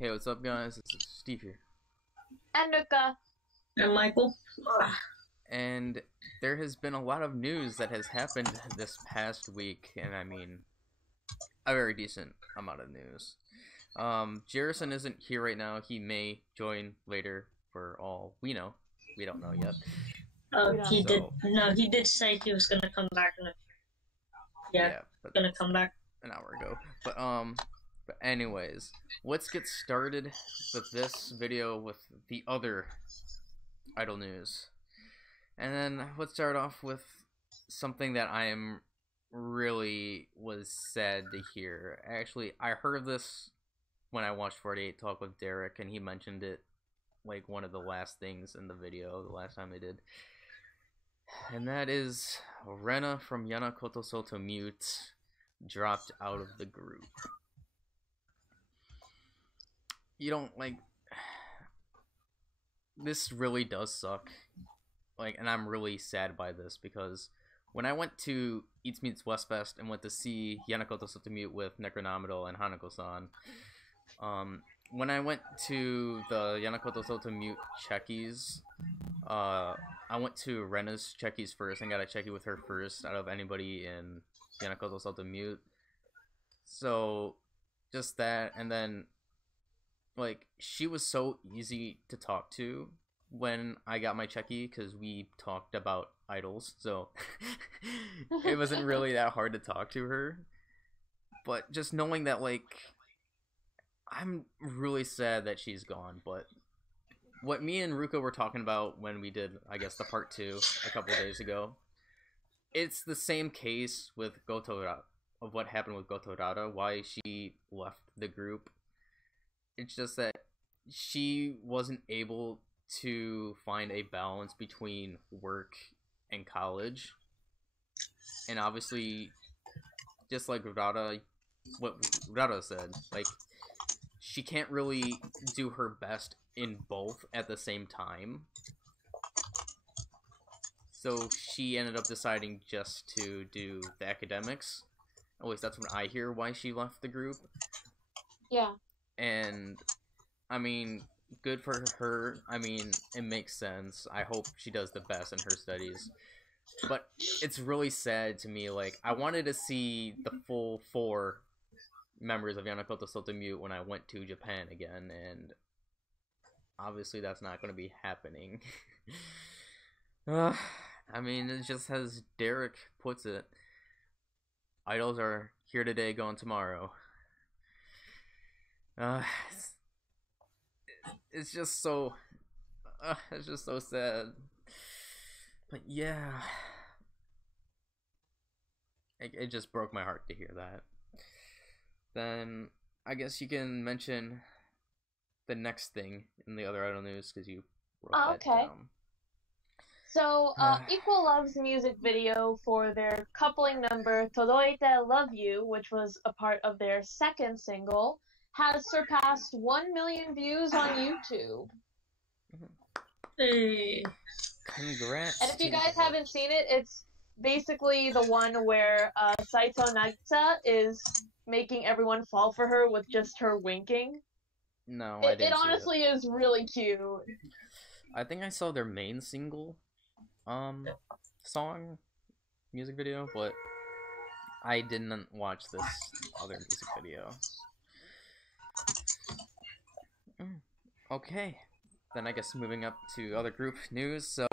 Hey, what's up, guys? This is Steve here. And Ruka. And Michael? And there has been a lot of news that has happened this past week, and I mean, a very decent amount of news. Jerison isn't here right now. He may join later for all we know. We don't know yet. He did. No, he did say he was gonna come back. Yeah, gonna come back an hour ago. But anyways, let's get started with this video with the other idol news. And then let's start off with something that I am really was sad to hear. Actually, I heard this when I watched 48 Talk with Derek, and he mentioned it like one of the last things in the video, the last time they did. And that is Rena from Yanamyu Mute dropped out of the group. You don't like this really does suck. Like, and I'm really sad by this because when I went to Eats Meets Westfest and went to see Yanamyu with Necronominal and Hanako-san, when I went to the Yanamyu checkies, I went to Rena's checkies first and got a checkie with her first out of anybody in Yanamyu. So, just that, and then, like, she was so easy to talk to when I got my checkie because we talked about idols, so it wasn't really that hard to talk to her. But just knowing that, like, I'm really sad that she's gone, but what me and Ruka were talking about when we did, I guess, the part 2 a couple days ago, it's the same case with Gotorara, of what happened with Gotorara, why she left the group. It's just that she wasn't able to find a balance between work and college. And obviously, just like what Rada said, like, she can't really do her best in both at the same time. So she ended up deciding just to do the academics. At least that's what I hear why she left the group. Yeah. And, I mean, good for her. I mean, it makes sense. I hope she does the best in her studies. But it's really sad to me. Like, I wanted to see the full 4 members of Yanamyu when I went to Japan again, and obviously that's not going to be happening. I mean, it's just as Derek puts it, idols are here today, gone tomorrow. It's just so sad. But yeah, it just broke my heart to hear that. Then I guess you can mention the next thing in the other idol news because you wrote that down. So, Equal Love's music video for their coupling number Todoite Love You, which was a part of their second single, has surpassed 1 million views on YouTube. Hey. Congrats. And if you guys haven't seen it, it's basically the one where Saito Nagisa is making everyone fall for her with just her winking. No, I didn't see it honestly is really cute. I think I saw their main single song music video, but I didn't watch this other music video. Okay, then I guess moving up to other group news. So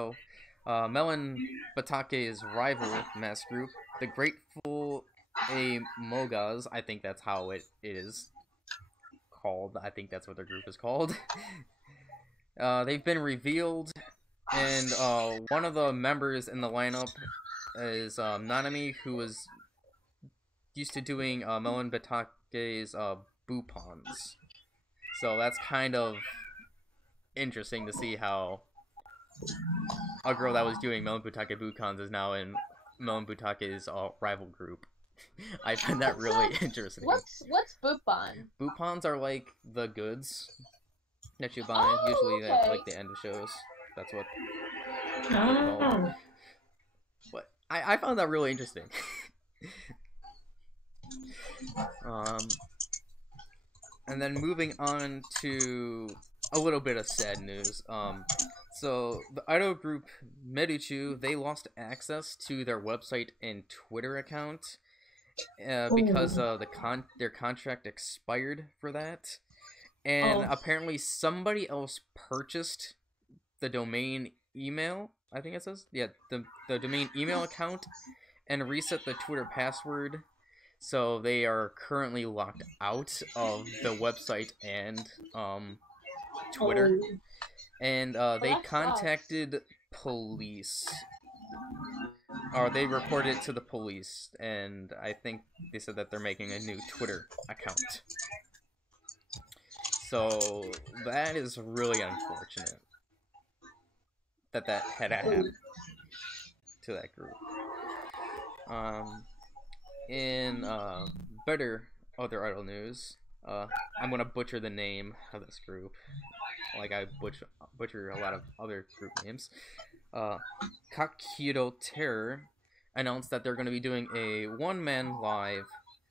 Melon Batake's rival mass group, the Grateful A Mogas, I think that's how it is called. I think that's what their group is called. They've been revealed, and one of the members in the lineup is Nanami, who was used to doing Melon Batake's Bupons. So that's kind of interesting to see how a girl that was doing Melon Butake Bupons is now in Melon Butake's rival group. I find that really interesting. What's Bupon? Bupons are like the goods that you buy, usually at like the end of shows. That's what they're called. But I found that really interesting. And then moving on to a little bit of sad news. So the idol group Medichu, they lost access to their website and Twitter account because their contract expired for that. And apparently somebody else purchased the domain email, I think it says. Yeah, the domain email account and reset the Twitter password. So they are currently locked out of the website and Twitter. And they contacted police. Or they reported it to the police, and I think they said that they're making a new Twitter account. So that is really unfortunate that had happened to that group. In better other idol news, I'm gonna butcher the name of this group, like I butcher a lot of other group names. Kakiro Terror announced that they're going to be doing a one-man live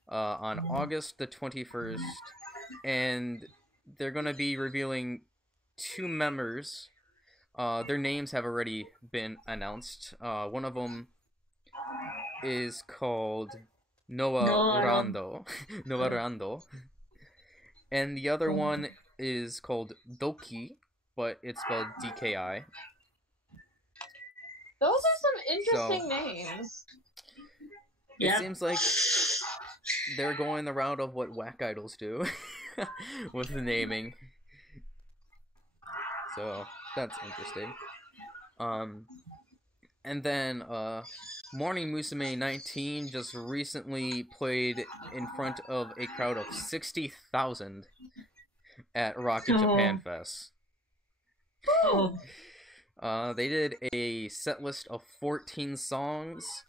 on August the 21st, and they're going to be revealing 2 members. Their names have already been announced. One of them is called Noah Rando, and the other one is called Doki, but it's spelled DKI. Those are some interesting names. It seems like they're going the route of what whack idols do with the naming. So that's interesting. And then Morning Musume 19 just recently played in front of a crowd of 60,000 at Rock in Japan Fest. They did a set list of 14 songs,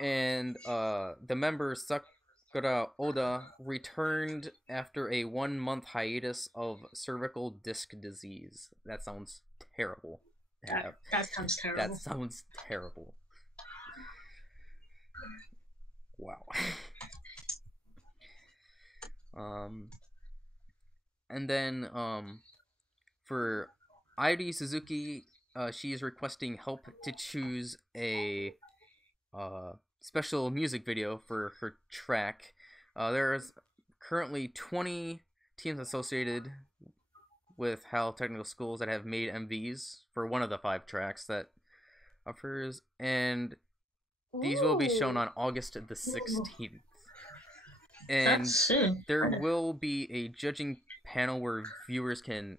and the member Sakura Oda returned after a 1-month hiatus of cervical disc disease. That sounds terrible. That sounds terrible. That sounds terrible. Wow. And then for Airi Suzuki, she is requesting help to choose a special music video for her track. There's currently 20 teams associated with HAL Technical Schools that have made MVs for one of the 5 tracks that of hers, and these will be shown on August the 16th. And there will be a judging panel where viewers can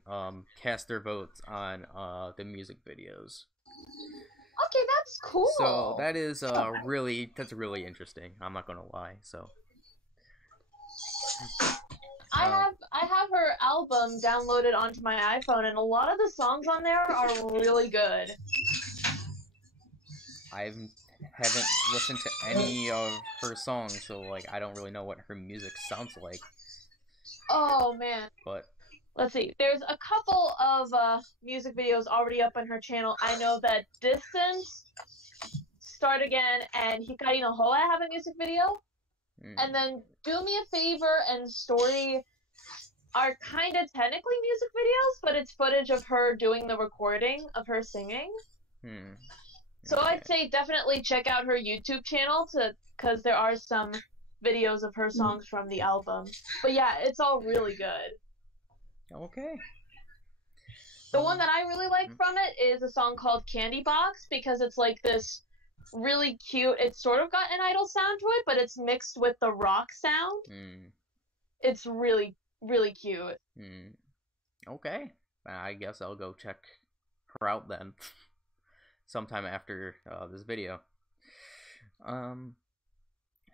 cast their votes on the music videos. Okay, that's cool. So that is really interesting. I'm not gonna lie. So I have her album downloaded onto my iPhone, and a lot of the songs on there are really good. I haven't listened to any of her songs, so like I don't really know what her music sounds like. Oh man. But let's see. There's a couple of music videos already up on her channel. I know that Distance, Start Again, and Hikari no Hoa have a music video. And then Do Me a Favor and Story are kind of technically music videos, but it's footage of her doing the recording of her singing. So I'd say definitely check out her YouTube channel because there are some videos of her songs from the album. But yeah, it's all really good. Okay. The one that I really like from it is a song called Candy Box, because it's like this really cute, it's sort of got an idol sound to it, but it's mixed with the rock sound. It's really, really cute. Okay. I guess I'll go check her out then. Sometime after this video.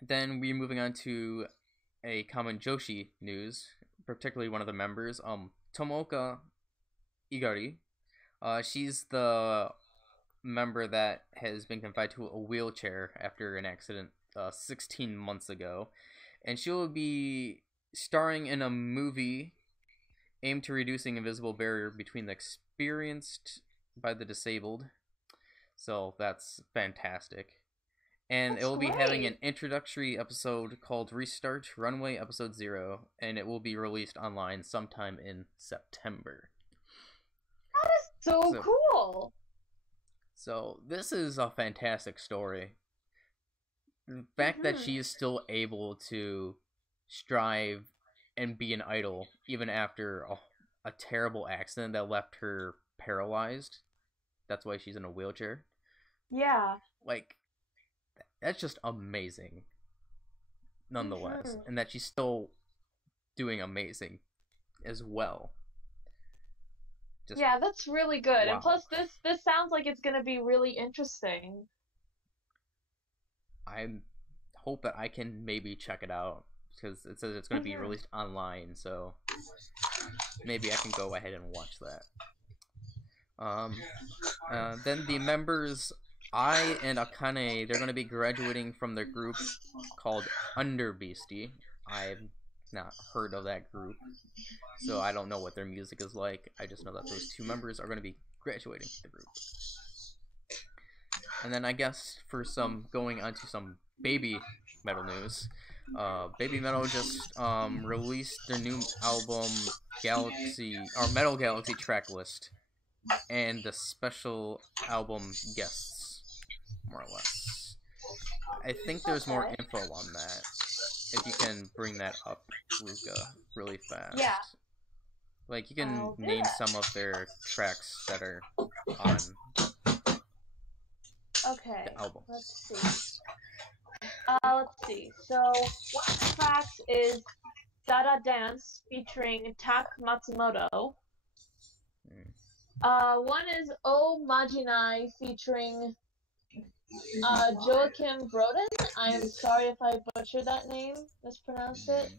Then we're moving on to a common Joshi news, particularly one of the members, Tomoka Igari. She's the member that has been confined to a wheelchair after an accident 16 months ago, and she will be starring in a movie aimed to reducing invisible barrier between the experienced by the disabled. So that's fantastic. And That's it will be great. having an introductory episode called Restart Runway Episode 0, and it will be released online sometime in September. That is so cool! So, this is a fantastic story. The fact that she is still able to strive and be an idol, even after a terrible accident that left her paralyzed. That's why she's in a wheelchair. Yeah. Like, that's just amazing, nonetheless. And that she's still doing amazing as well. Yeah, that's really good. Wow. And plus, this sounds like it's gonna be really interesting. I hope that I can maybe check it out, because it says it's going to be released online, so maybe I can go ahead and watch that. Then the members Ai and Akane, they're going to be graduating from their group called Underbeastie. I've not heard of that group, so I don't know what their music is like. I just know that those two members are going to be graduating from the group. And then I guess for going on to some baby metal news, Baby Metal just released their new album Metal Galaxy track list, and the special album guests, more or less. I think there's more info on that. If you can bring that up, Ruka, really fast. Yeah. Like, you can name some of their tracks that are on the album. Let's see. So, one of the tracks is Dada Dance featuring Tak Matsumoto. One is O Majinai featuring Joachim Broden. I am sorry if I butchered that name, mispronounced it.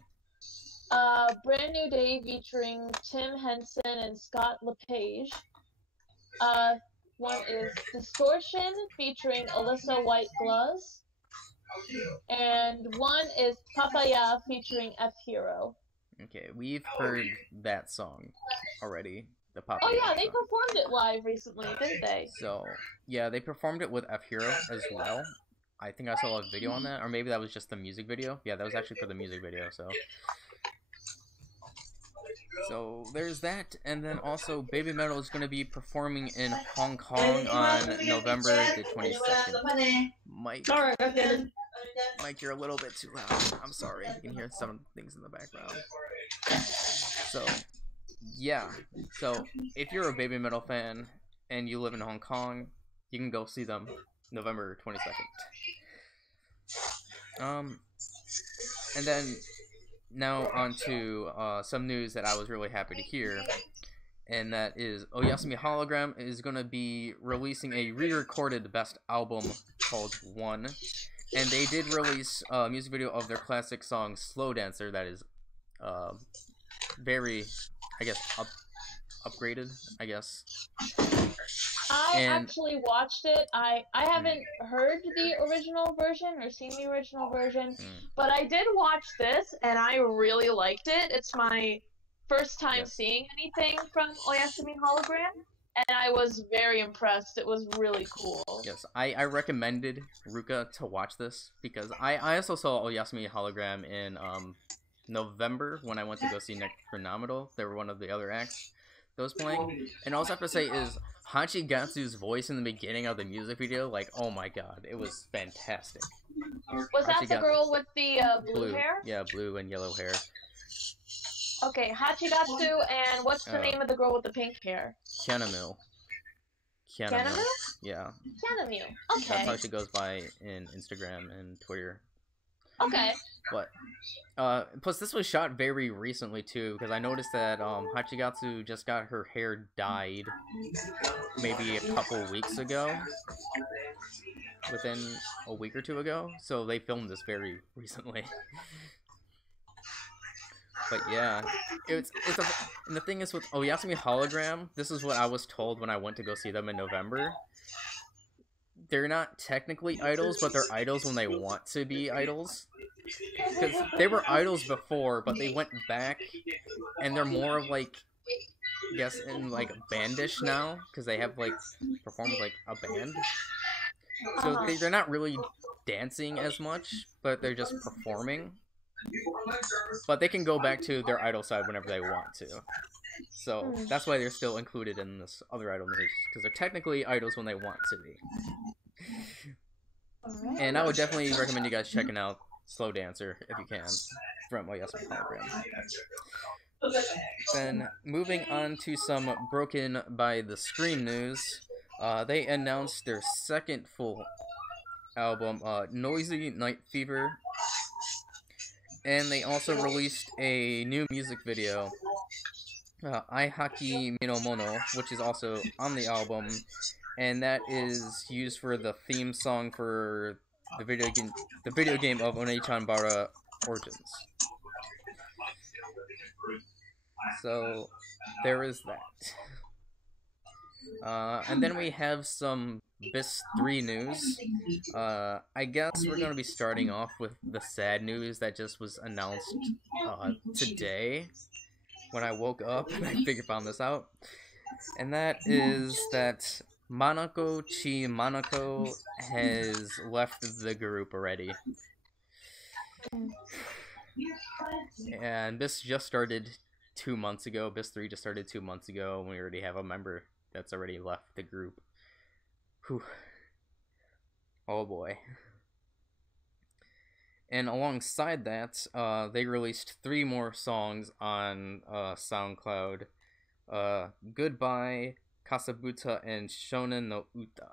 Brand New Day featuring Tim Henson and Scott LePage. One is Distortion featuring Alyssa White Gloves. And one is Papaya featuring F-Hero. Okay, we've heard that song already. The Papaya Oh yeah, song. they performed it live recently, didn't they? So, yeah, they performed it with F-Hero as well. I think I saw a video on that, or maybe that was just the music video. Yeah, that was actually for the music video, so... So, there's that, and then also Baby Metal is going to be performing in Hong Kong on November the 22nd. Mike, you're a little bit too loud. I'm sorry. You can hear some things in the background. So, yeah. So, if you're a Baby Metal fan and you live in Hong Kong, you can go see them November 22nd. And then... Now on to some news that I was really happy to hear, and that is Oyasumi Hologram is going to be releasing a re-recorded best album called One, and they did release a music video of their classic song Slow Dancer that is very, I guess, upgraded, I guess. I actually watched it. I haven't heard the original version or seen the original version, but I did watch this and I really liked it. It's my first time seeing anything from Oyasumi Hologram, and I was very impressed. It was really cool. Yes, I recommended Ruka to watch this because I also saw Oyasumi Hologram in November when I went to go see Necronominal. They were one of the other acts that was playing. And all I have to say is Hachigatsu's voice in the beginning of the music video, like, oh my god, it was fantastic. Was that the girl with the blue hair? Yeah, blue and yellow hair. Okay, Hachigatsu, and what's the name of the girl with the pink hair? Yanamyu. Yanamyu? Yeah. Yanamyu, okay. That's how she goes by in Instagram and Twitter. Okay. But, plus this was shot very recently too, because I noticed that Hachigatsu just got her hair dyed maybe a couple weeks ago, within a week or two ago, so they filmed this very recently. But yeah, and the thing is with Oyasumi Hologram, this is what I was told when I went to go see them in November. They're not technically idols, but they're idols when they want to be idols. Because they were idols before, but they went back, and they're more of like, I guess, in like bandish now, because they have like performed with like a band. So they're not really dancing as much, but they're just performing. But they can go back to their idol side whenever they want to. So that's why they're still included in this other idol news, because they're technically idols when they want to be. And I would definitely recommend you guys checking out Slow Dancer if you can from Oyasumi Hologram. Then moving on to some Broken by the Scream news, they announced their second full album, Noisy Night Fever, and they also released a new music video, Aihaki Minomono, which is also on the album, and that is used for the theme song for the video game of Onechan Bara Origins. So there is that. And then we have some BIS 3 news. I guess we're going to be starting off with the sad news that just was announced today when I woke up and I found this out. And that is that Manako Chi Manako has left the group already. And this just started 2 months ago. BIS 3 just started 2 months ago, and we already have a member that's already left the group. Whew. Oh boy. And alongside that, they released 3 more songs on SoundCloud. Goodbye, Kasabuta, and Shonen no Uta.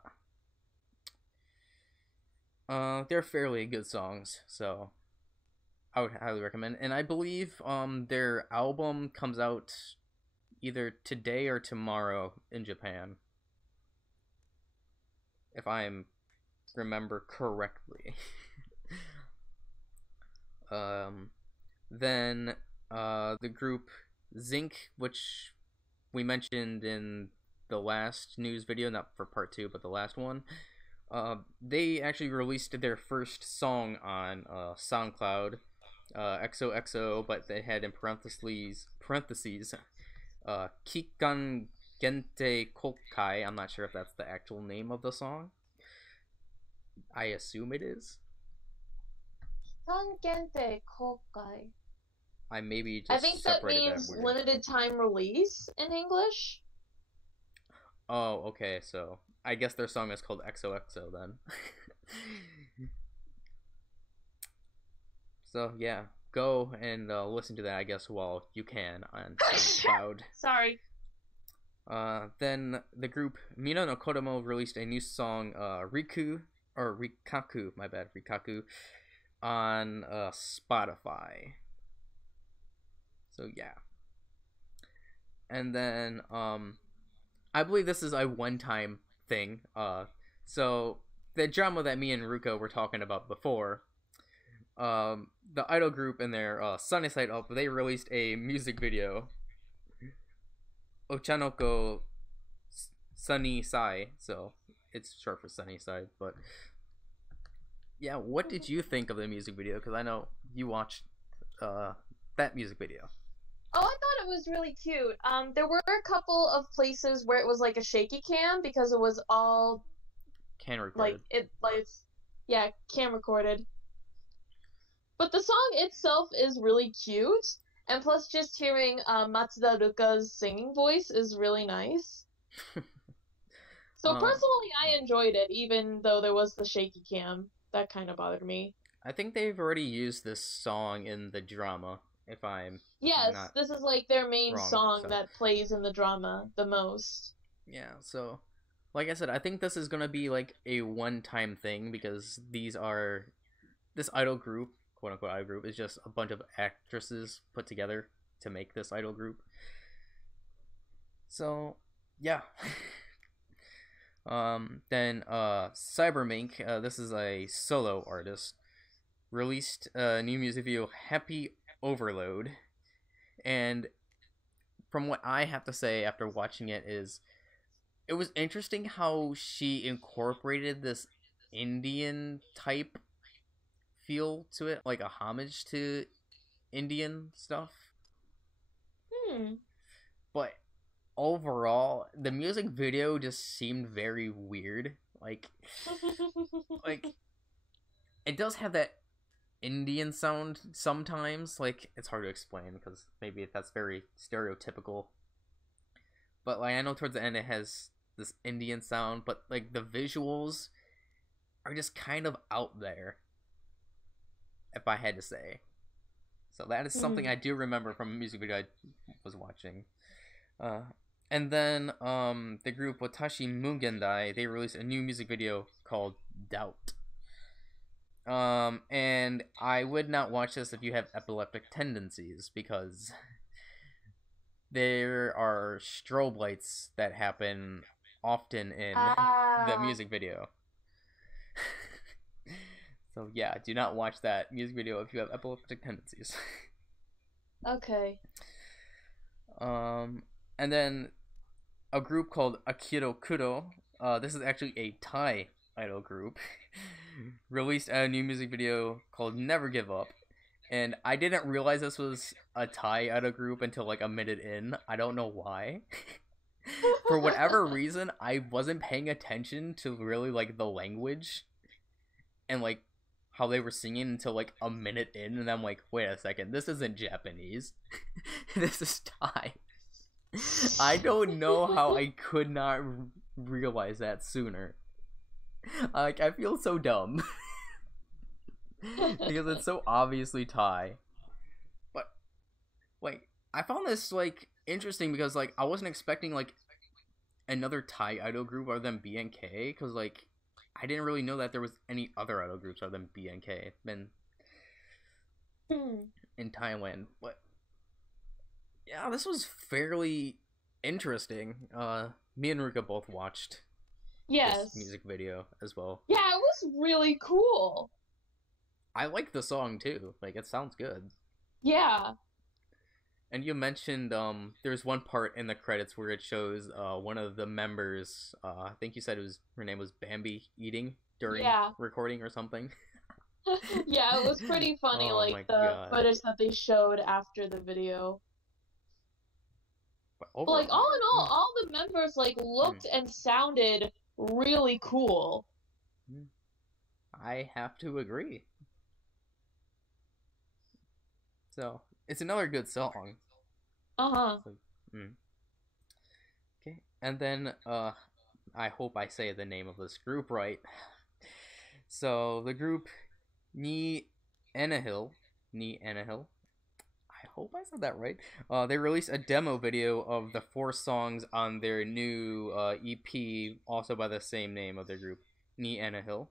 They're fairly good songs, so I would highly recommend. And I believe their album comes out either today or tomorrow in Japan, if I remember correctly. Then the group Zinc, which we mentioned in the last news video, not for part 2, but the last one, they actually released their first song on SoundCloud, XOXO, but they had in parentheses Kikan Gente Kokai. I'm not sure if that's the actual name of the song. I assume it is. Kikan Gente Kokai. I maybe just I think that means limited time release in English. Oh, okay, so I guess their song is called XOXO then. So yeah, go and listen to that, I guess, while you can on SoundCloud. Sorry. Then the group Mina no Kodomo released a new song, Rikaku, on Spotify. So yeah. And then I believe this is a one-time thing. So the drama that me and Ruka were talking about before, the idol group in their Sunny Side Up, they released a music video, Ochanoko Sunny Sai, so it's short for Sunny Side. But yeah, what did you think of the music video? Because I know you watched that music video. Oh, I thought it was really cute. There were a couple of places where it was like a shaky cam because it was all can recorded. Cam recorded. But the song itself is really cute, and plus just hearing Matsuda Ruka's singing voice is really nice. So personally, I enjoyed it, even though there was the shaky cam. That kind of bothered me. I think they've already used this song in the drama. If I'm this is like their main song that plays in the drama the most. Yeah, so like I said, I think this is gonna be like a one-time thing because this idol group, quote unquote idol group, is just a bunch of actresses put together to make this idol group. So yeah. Then Cybermink, this is a solo artist, released a new music video, Happy Overload, and from what I have to say after watching it is it was interesting how she incorporated this Indian type feel to it, like a homage to Indian stuff. But overall, the music video just seemed very weird. Like it does have that Indian sound sometimes. Like, it's hard to explain because maybe that's very stereotypical. But like, I know towards the end it has this Indian sound, but like the visuals are just kind of out there, if I had to say. So that is something I do remember from a music video I was watching. And then the group Watashi Mugendai, they released a new music video called Doubt. And I would not watch this if you have epileptic tendencies, because there are strobe lights that happen often in the music video. So yeah, do not watch that music video if you have epileptic tendencies. Okay. And then a group called Akiro Kudo, this is actually a Thai idol group, released a new music video called Never Give Up. And I didn't realize this was a Thai idol group until like a minute in. I don't know why. For whatever reason, I wasn't paying attention to really like the language and like how they were singing until like a minute in, and I'm like, wait a second, this isn't Japanese. This is Thai. I don't know how I could not realize that sooner. Like, I feel so dumb. Because it's so obviously Thai. But like, I found this like interesting because like I wasn't expecting like another Thai idol group other than BNK, because like I didn't really know that there was any other idol groups other than BNK in Thailand. But yeah, this was fairly interesting. Me and Ruka both watched this music video as well. Yeah, it was really cool. I like the song too. Like, it sounds good. Yeah. And you mentioned there's one part in the credits where it shows one of the members, I think you said her name was Bambi, eating during recording or something. Yeah, it was pretty funny, like the footage that they showed after the video. But like, all in all the members like looked and sounded really cool. I have to agree. So it's another good song. Okay, and then I hope I say the name of this group right. So the group NoIdolNoLife. I hope I said that right. They released a demo video of the 4 songs on their new EP, also by the same name of their group, NoIdolNoLife.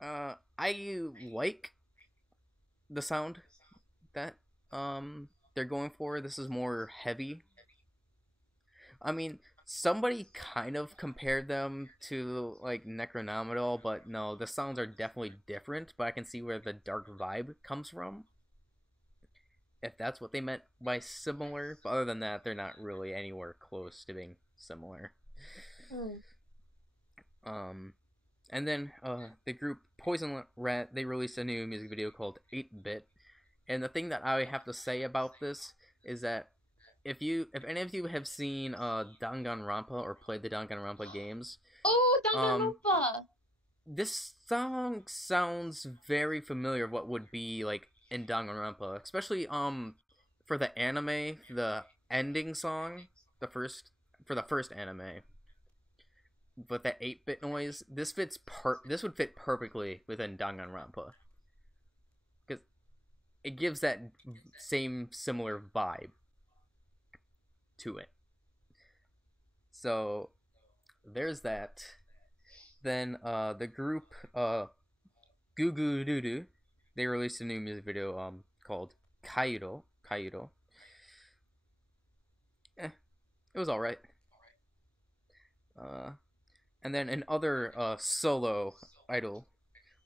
I like the sound that they're going for. This is more heavy. I mean, somebody kind of compared them to like Necronominal, but no, the sounds are definitely different, but I can see where the dark vibe comes from, if that's what they meant by similar. But other than that, they're not really anywhere close to being similar. And then the group Poison Rat, they released a new music video called 8-Bit. And the thing that I have to say about this is that if any of you have seen Danganronpa or played the Danganronpa games, Danganronpa, this song sounds very familiar of what would be like in Danganronpa, especially for the anime, the ending song, for the first anime. But that 8-bit noise, this would fit perfectly within Danganronpa, because it gives that same similar vibe to it. So there's that. Then the group Goo Goo Doo Doo, they released a new music video called Kairo. It was alright. And then another solo idol,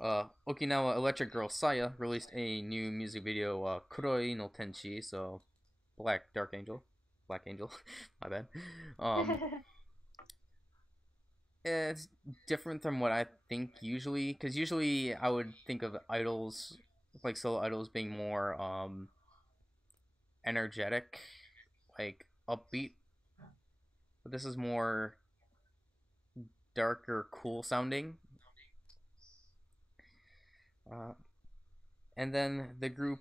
Okinawa Electric Girl Saya, released a new music video, Kuroi no Tenchi, so Black Angel, my bad. It's different from what I think usually, because usually I would think of idols, like solo idols, being more energetic, like upbeat, but this is more darker, cool sounding. Uh, and then the group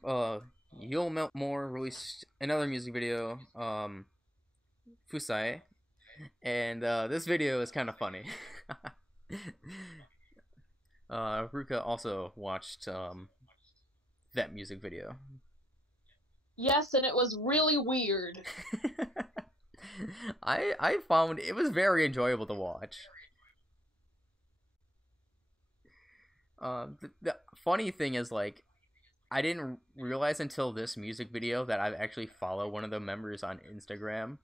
You'll Melt More released another music video, Fusai, and this video is kind of funny. Ruka also watched that music video. Yes, and it was really weird. I found it was very enjoyable to watch. The funny thing is, like, I didn't realize until this music video that I actually follow one of the members on Instagram.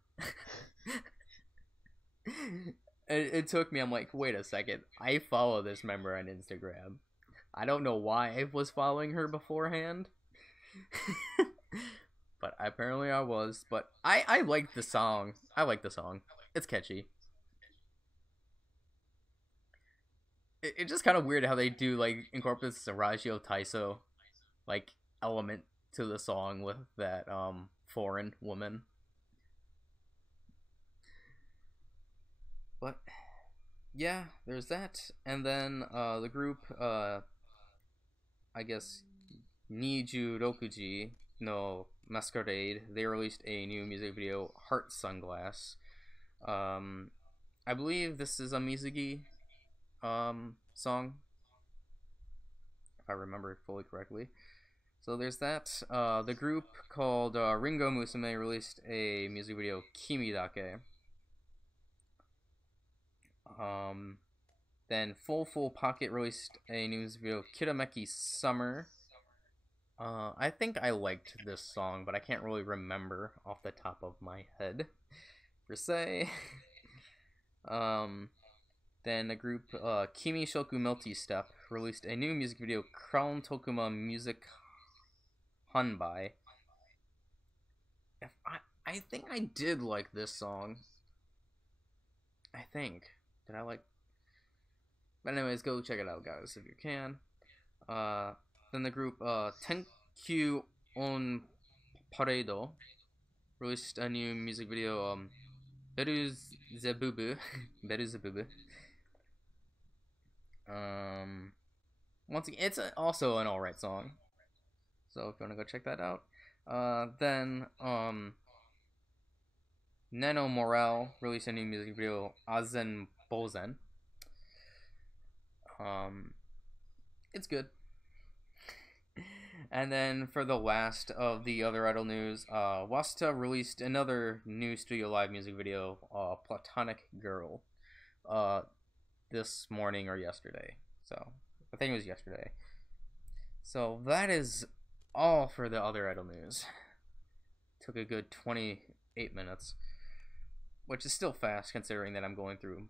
It took me, I'm like, wait a second, I follow this member on Instagram. I don't know why I was following her beforehand. But apparently I was. But I like the song. I like the song. It's catchy. It's just kind of weird how they do, like, incorporate this Seragio Taiso, like, element to the song with that foreign woman. But yeah, there's that. And then the group, I guess, Niju Rokuji no Masquerade, they released a new music video, Heart Sunglass. I believe this is a Mizugi song, if I remember it fully correctly. So there's that. The group called Ringo Musume released a music video, Kimi Dake. Then Full Pocket released a new music video, Kirameki Summer. I think I liked this song, but I can't really remember off the top of my head, per se. Then the group Kimi Shoku Multi Step released a new music video, Crown Tokuma Music Hanbai. I think I did like this song. I think. Did I like? But anyways, go check it out, guys, if you can. Then the group Tenkyu on Paredo released a new music video, Beruzebubu. Beruzebubu. Once again, it's also an alright song. So if you want to go check that out. Then Nano Morale released a new music video, Azen Bozen. It's good. And then for the last of the other idol news, Wasta released another new Studio Live music video, Platonic Girl, this morning or yesterday. So I think it was yesterday. So that is all for the other idol news. Took a good 28 minutes, which is still fast considering that I'm going through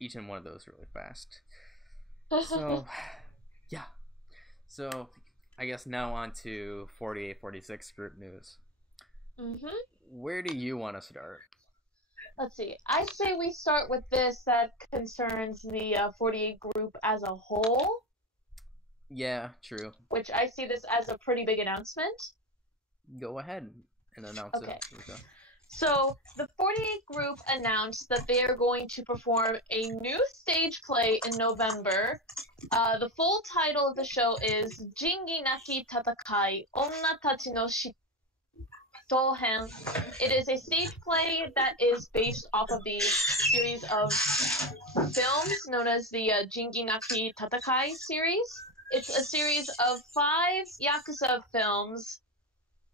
each and one of those really fast. So yeah. So I guess now on to 48-46 group news. Where do you want to start? Let's see. I say we start with this that concerns the 48 group as a whole. Yeah, true. Which I see this as a pretty big announcement. Go ahead and announce it. Okay. So, the 48 group announced that they are going to perform a new stage play in November. The full title of the show is Jingi Naki Tatakai Onna Tachi no Shitohen. It is a stage play that is based off of the series of films known as the Jingi Naki Tatakai series. It's a series of 5 Yakuza films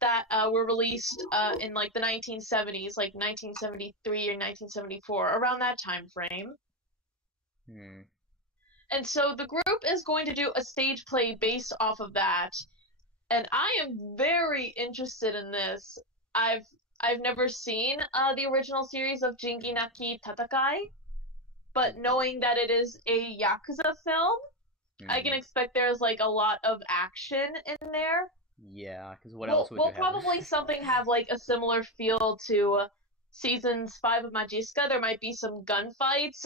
that were released in like the 1970s, like 1973 or 1974, around that time frame. And so the group is going to do a stage play based off of that, and I am very interested in this. I've never seen the original series of Jingi Naki Tatakai, but knowing that it is a Yakuza film, I can expect there's like a lot of action in there. Yeah, because what else would you have? We'll probably something have like a similar feel to seasons 5 of Majiska. There might be some gunfights.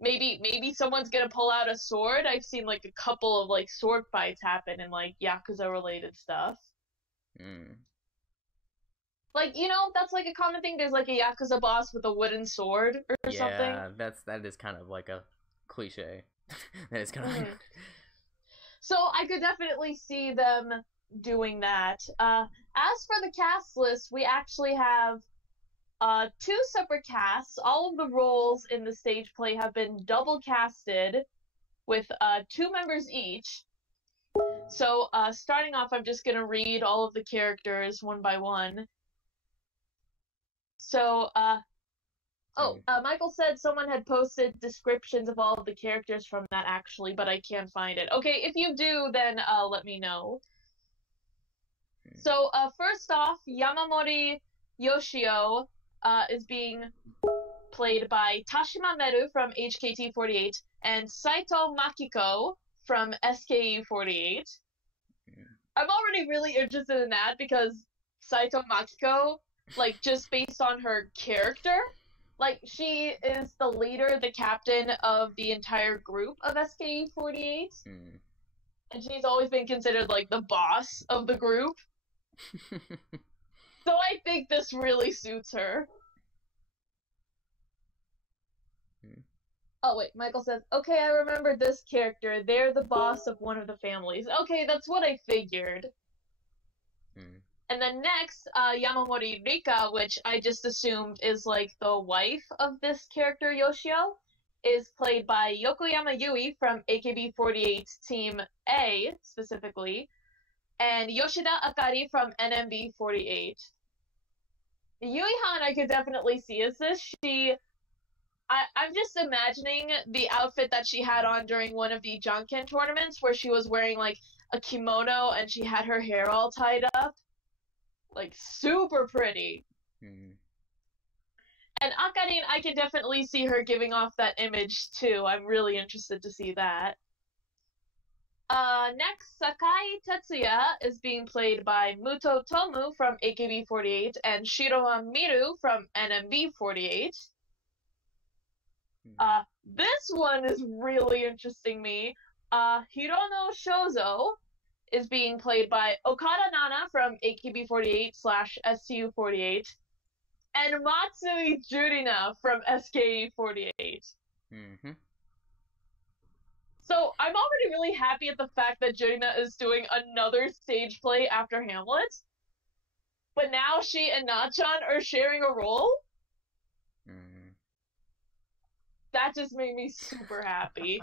Maybe someone's gonna pull out a sword. I've seen like a couple of like sword fights happen in like Yakuza related stuff. Like, you know, that's like a common thing. There's like a Yakuza boss with a wooden sword or something. Yeah, that is kind of like a cliche. That is kind of like... So I could definitely see them doing that. As for the cast list, we actually have two separate casts. All of the roles in the stage play have been double casted with two members each. So starting off, I'm just gonna read all of the characters one by one. So Michael said someone had posted descriptions of all of the characters from that actually, but I can't find it. Okay, if you do, then let me know. So first off, Yamamori Yoshio is being played by Tashima Meru from HKT48 and Saito Makiko from SKU48. I'm already really interested in that because Saito Makiko, like, just based on her character, like, she is the leader, the captain of the entire group of SKU48. And she's always been considered, like, the boss of the group. So I think this really suits her. Oh, wait, Michael says, okay, I remember this character. They're the boss of one of the families. Okay, that's what I figured. And then next, Yamamori Rika, which I just assumed is, like, the wife of this character, Yoshio, is played by Yokoyama Yui from AKB48 Team A, specifically, and Yoshida Akari from NMB48. Yui-han I could definitely see as this. I'm just imagining the outfit that she had on during one of the Janken tournaments where she was wearing, like, a kimono and she had her hair all tied up. Like, super pretty. And Akarin, I can definitely see her giving off that image, too. I'm really interested to see that. Next, Sakai Tetsuya is being played by Muto Tomu from AKB48 and Shiroma Miru from NMB48. This one is really interesting me. Hirono Shozo is being played by Okada Nana from AKB48/STU48 and Matsui Jurina from SKE48. So I'm already really happy at the fact that Jurina is doing another stage play after Hamlet. But now she and Nachan are sharing a role? That just made me super happy.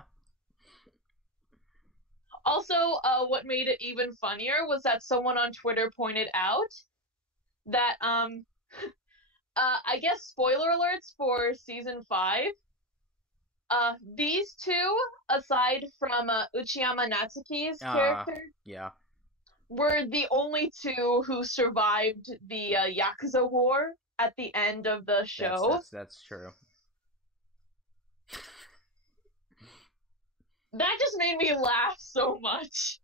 Also, what made it even funnier was that someone on Twitter pointed out that, I guess spoiler alerts for season 5, these two, aside from Uchiyama Natsuki's character, were the only two who survived the Yakuza war at the end of the show. That's true. That just made me laugh so much.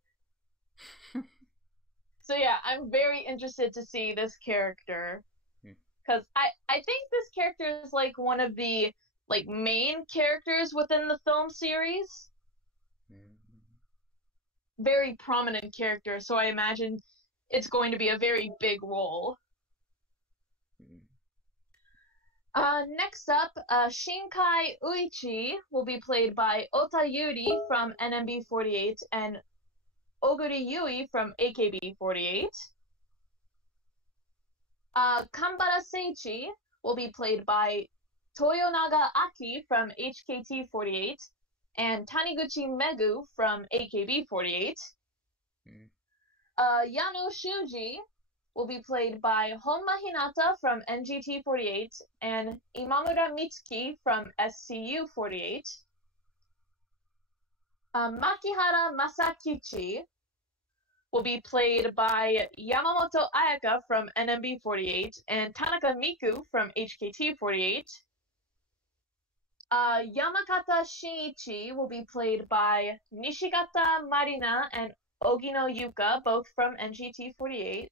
So yeah, I'm very interested to see this character. Because I think this character is, like, one of the, like, main characters within the film series. Very prominent character, so I imagine it's going to be a very big role. Next up, Shinkai Uichi will be played by Ota Yuri from NMB48 and Oguri Yui from AKB48. Kambara Seichi will be played by Toyonaga Aki from HKT48 and Taniguchi Megu from AKB48. Yano Shuji will be played by Honma Hinata from NGT48 and Imamura Mitsuki from SCU48. Makihara Masakichi will be played by Yamamoto Ayaka from NMB48 and Tanaka Miku from HKT48. Yamakata Shinichi will be played by Nishigata Marina and Ogino Yuka, both from NGT48.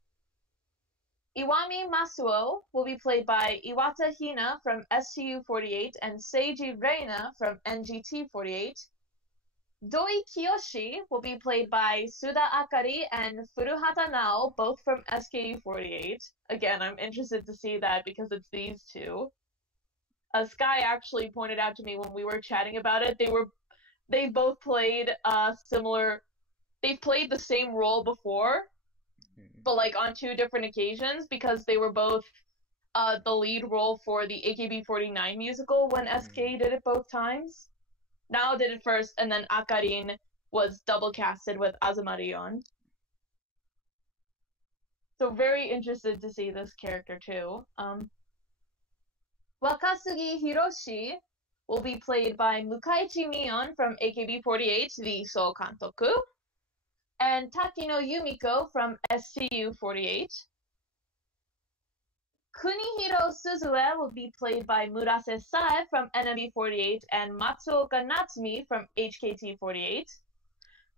Iwami Masuo will be played by Iwata Hina from STU48 and Seiji Reina from NGT48. Doi Kiyoshi will be played by Suda Akari and Furuhata Nao, both from SKU48. Again, I'm interested to see that because it's these two. Sky actually pointed out to me when we were chatting about it, they both played similar they've played the same role before, but like on 2 different occasions because they were both the lead role for the AKB49 musical when SK did it both times. Nao did it first, and then Akarin was double casted with Azumarion. So very interested to see this character too. Wakasugi Hiroshi will be played by Mukaichi Mion from AKB48, the Sou Kantoku, and Takino Yumiko from SCU48. Kunihiro Suzue will be played by Murase Sae from NMB48 and Matsuoka Natsumi from HKT48.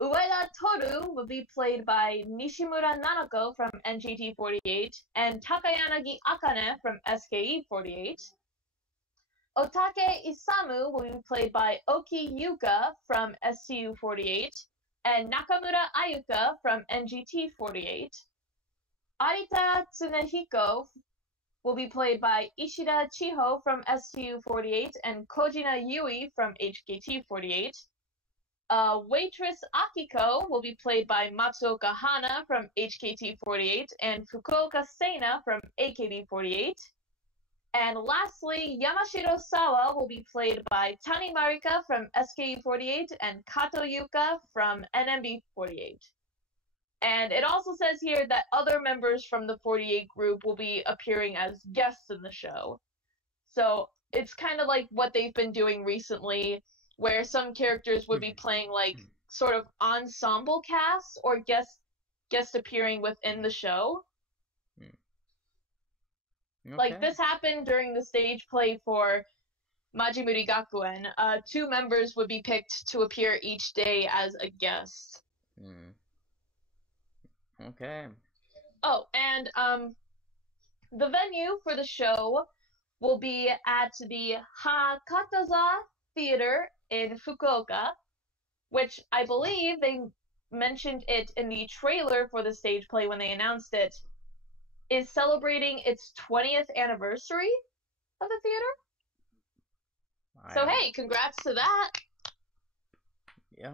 Ueda Toru will be played by Nishimura Nanako from NGT48 and Takayanagi Akane from SKE48. Otake Isamu will be played by Oki Yuka from SCU48 and Nakamura Ayuka from NGT48. Arita Tsunehiko will be played by Ishida Chiho from SCU48 and Kojina Yui from HKT48. Waitress Akiko will be played by Matsuoka Hana from HKT48 and Fukuoka Seina from AKB48. And lastly, Yamashiro Sawa will be played by Tani Marika from SKE48 and Kato Yuka from NMB48. And it also says here that other members from the 48 group will be appearing as guests in the show. So it's kind of like what they've been doing recently, where some characters would be playing like sort of ensemble casts or guest appearing within the show. Okay. Like this happened during the stage play for Majimuri Gakuen. 2 members would be picked to appear each day as a guest. Okay. Oh, and the venue for the show will be at the Hakataza Theater in Fukuoka, which I believe they mentioned it in the trailer for the stage play when they announced it, is celebrating its 20th anniversary of the theater. So hey, congrats to that. Yeah.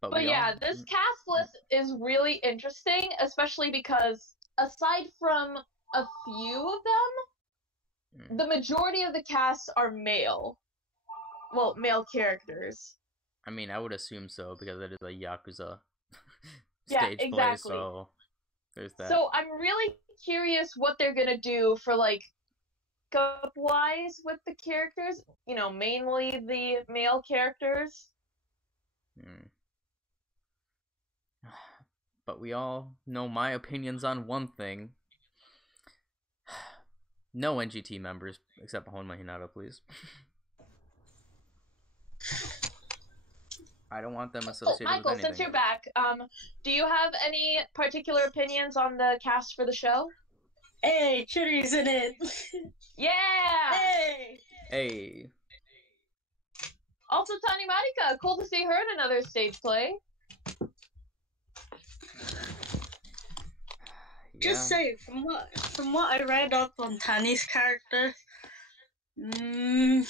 But yeah, this cast list is really interesting, especially because aside from a few of them, the majority of the cast are male. Well, male characters. I mean, I would assume so because it is a Yakuza stage play, so there's that. So I'm really curious what they're gonna do for like wise with the characters. You know, mainly the male characters. But we all know my opinions on one thing. No NGT members except Honma Hinata, please. I don't want them associated Michael, with anything. since you're back, do you have any particular opinions on the cast for the show? Hey, Chitty's in it! Yeah! Hey! Hey! Also, Tani Marika, cool to see her in another stage play. Just say, from what I read up on Tani's character, not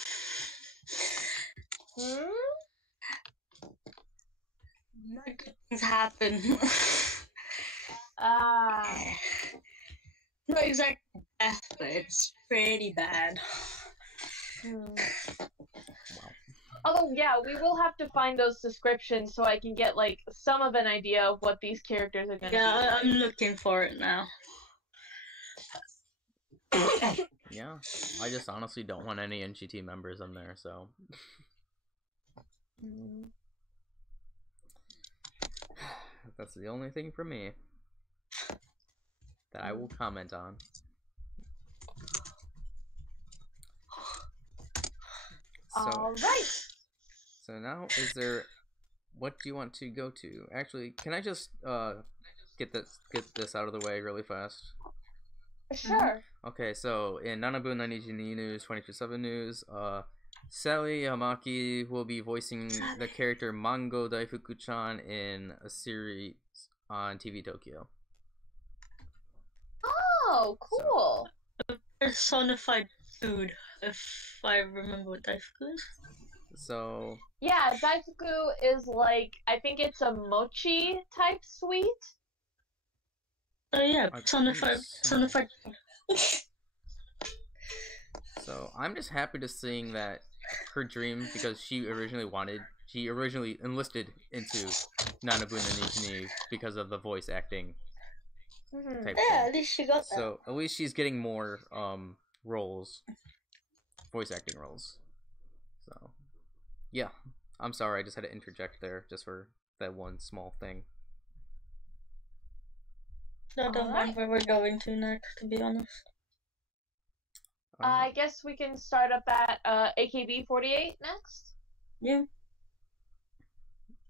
good things happen. Not exactly death, but it's pretty bad. Although, yeah, we will have to find those descriptions so I can get, like, some of an idea of what these characters are gonna be. Yeah, I'm looking for it now. Yeah, I just honestly don't want any NGT members in there, so... That's the only thing for me that I will comment on. Alright! So now, what do you want to go to? Actually, can I just get this out of the way really fast? Sure. Okay, so in Nanabu Naniji News 24/7 News, Sally Hamaki will be voicing the character Mango Daifuku-chan in a series on TV Tokyo. Oh, cool! Personified food, if I remember what Daifuku is. So yeah, daifuku is like, I think it's a mochi type sweet. Oh yeah, sonified. So I'm just happy to seeing that her dream, because she originally enlisted into Nanabu no Nikini because of the voice acting type Yeah, thing. at least she got that. So at least she's getting more roles, voice acting roles. So yeah, I'm sorry, I just had to interject there just for that one small thing. I don't mind where we're going to next, to be honest. I guess we can start up at AKB48 next. Yeah.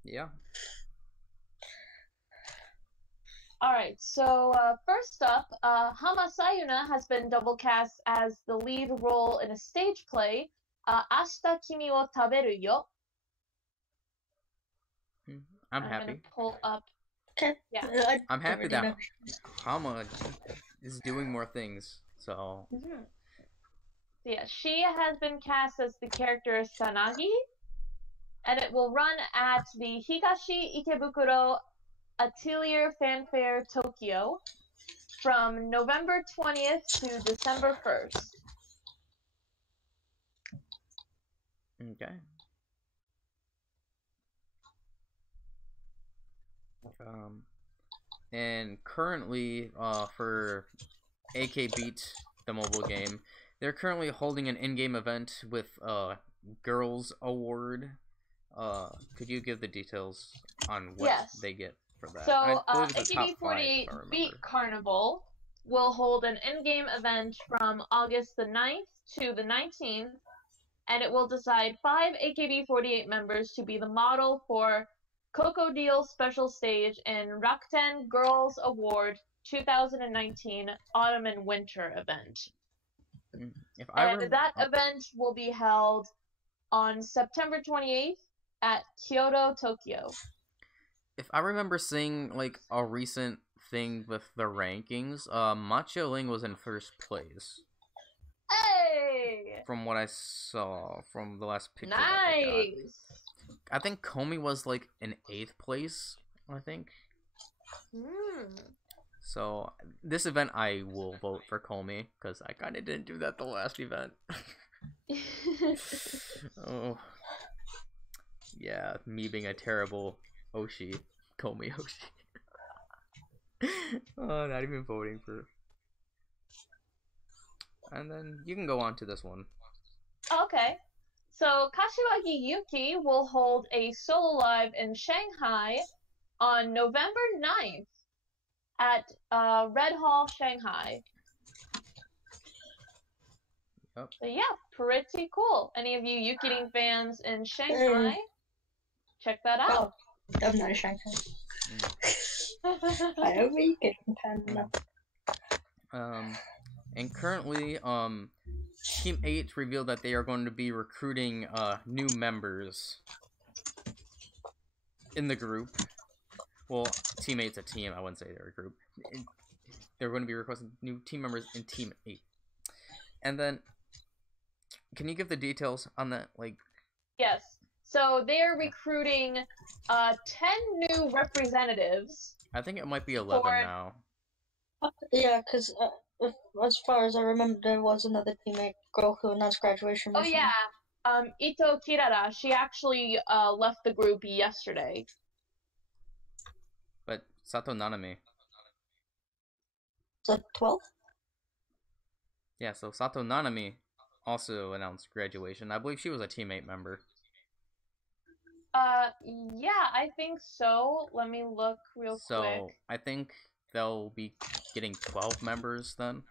Yeah. Alright, so first up, Hama Sayuna has been double cast as the lead role in a stage play, Ashita Kimi wo Taberu yo. I'm happy. Gonna pull up. Okay. Yeah. I'm happy that Hama is doing more things. So. Yeah, she has been cast as the character Sanagi, and it will run at the Higashi Ikebukuro Atelier Fanfare Tokyo from November 20th to December 1st. Okay. And currently, for AK Beat, the mobile game, they're currently holding an in-game event with Girls Award. Could you give the details on what they get for that? So, AKB48 Beat Carnival will hold an in-game event from August the 9th to the 19th, and it will decide 5 AKB48 members to be the model for Crocodile Special Stage in Rakuten Girls Award 2019 Autumn and Winter event. That event will be held on September 28th at Kyoto, Tokyo. If I remember seeing like a recent thing with the rankings, Macho Ling was in first place. Hey! From what I saw from the last picture. Nice! I think Komi was like in 8th place, I think. So this event I will vote for Komi, because I kinda didn't do that the last event. Oh. Yeah, me being a terrible Oshi. Komi Oshi. Oh, not even voting for. And then you can go on to this one. Okay. So Kashiwagi Yuki will hold a solo live in Shanghai on November 9th at Red Hall, Shanghai. Yep. So yeah, pretty cool. Any of you Yukiing fans in Shanghai? Check that out. Oh, I'm not a Shanghai. I hope you get fan. And currently, Team 8 revealed that they are going to be recruiting new members in the group. Well, Team 8's a team, I wouldn't say they're a group. They're going to be requesting new team members in Team 8. And then, can you give the details on that? Like, yes. So they're recruiting 10 new representatives. I think it might be 11 now. Yeah, because as far as I remember, there was another teammate girl who announced graduation. Oh yeah, Ito Kirara. She actually left the group yesterday. But Sato Nanami. Is that 12? Yeah, so Sato Nanami also announced graduation. I believe she was a teammate member. Yeah, I think so. Let me look real quick. So, I think they'll be getting 12 members then.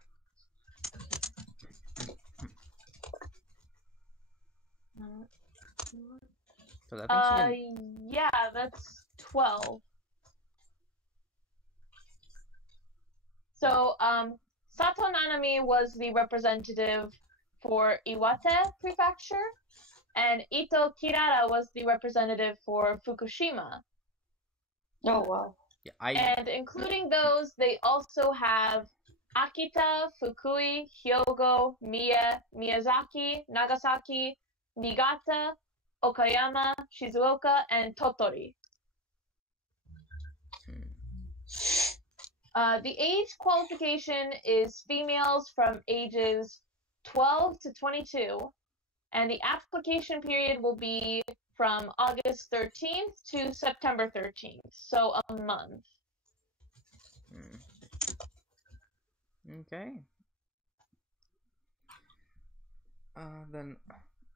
So I think yeah, that's 12. So, Sato Nanami was the representative for Iwate Prefecture, and Ito Kirara was the representative for Fukushima. Oh, wow. Yeah, And including those, they also have Akita, Fukui, Hyogo, Mie, Miyazaki, Nagasaki, Niigata, Okayama, Shizuoka, and Tottori. The age qualification is females from ages 12 to 22, and the application period will be from August 13th to September 13th, so a month. Okay. Then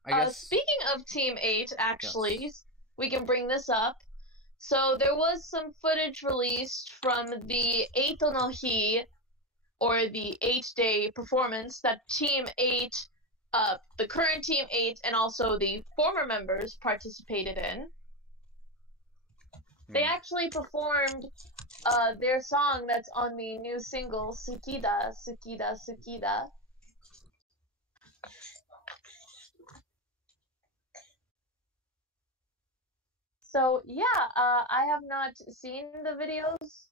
I guess. Speaking of Team 8, actually, yes. we can bring this up. So there was some footage released from the Eito no Hi, or the 8-day performance that Team 8, the current Team 8, and also the former members participated in. They actually performed their song that's on the new single, Sukida, Sukida, Sukida. So, yeah, I have not seen the videos.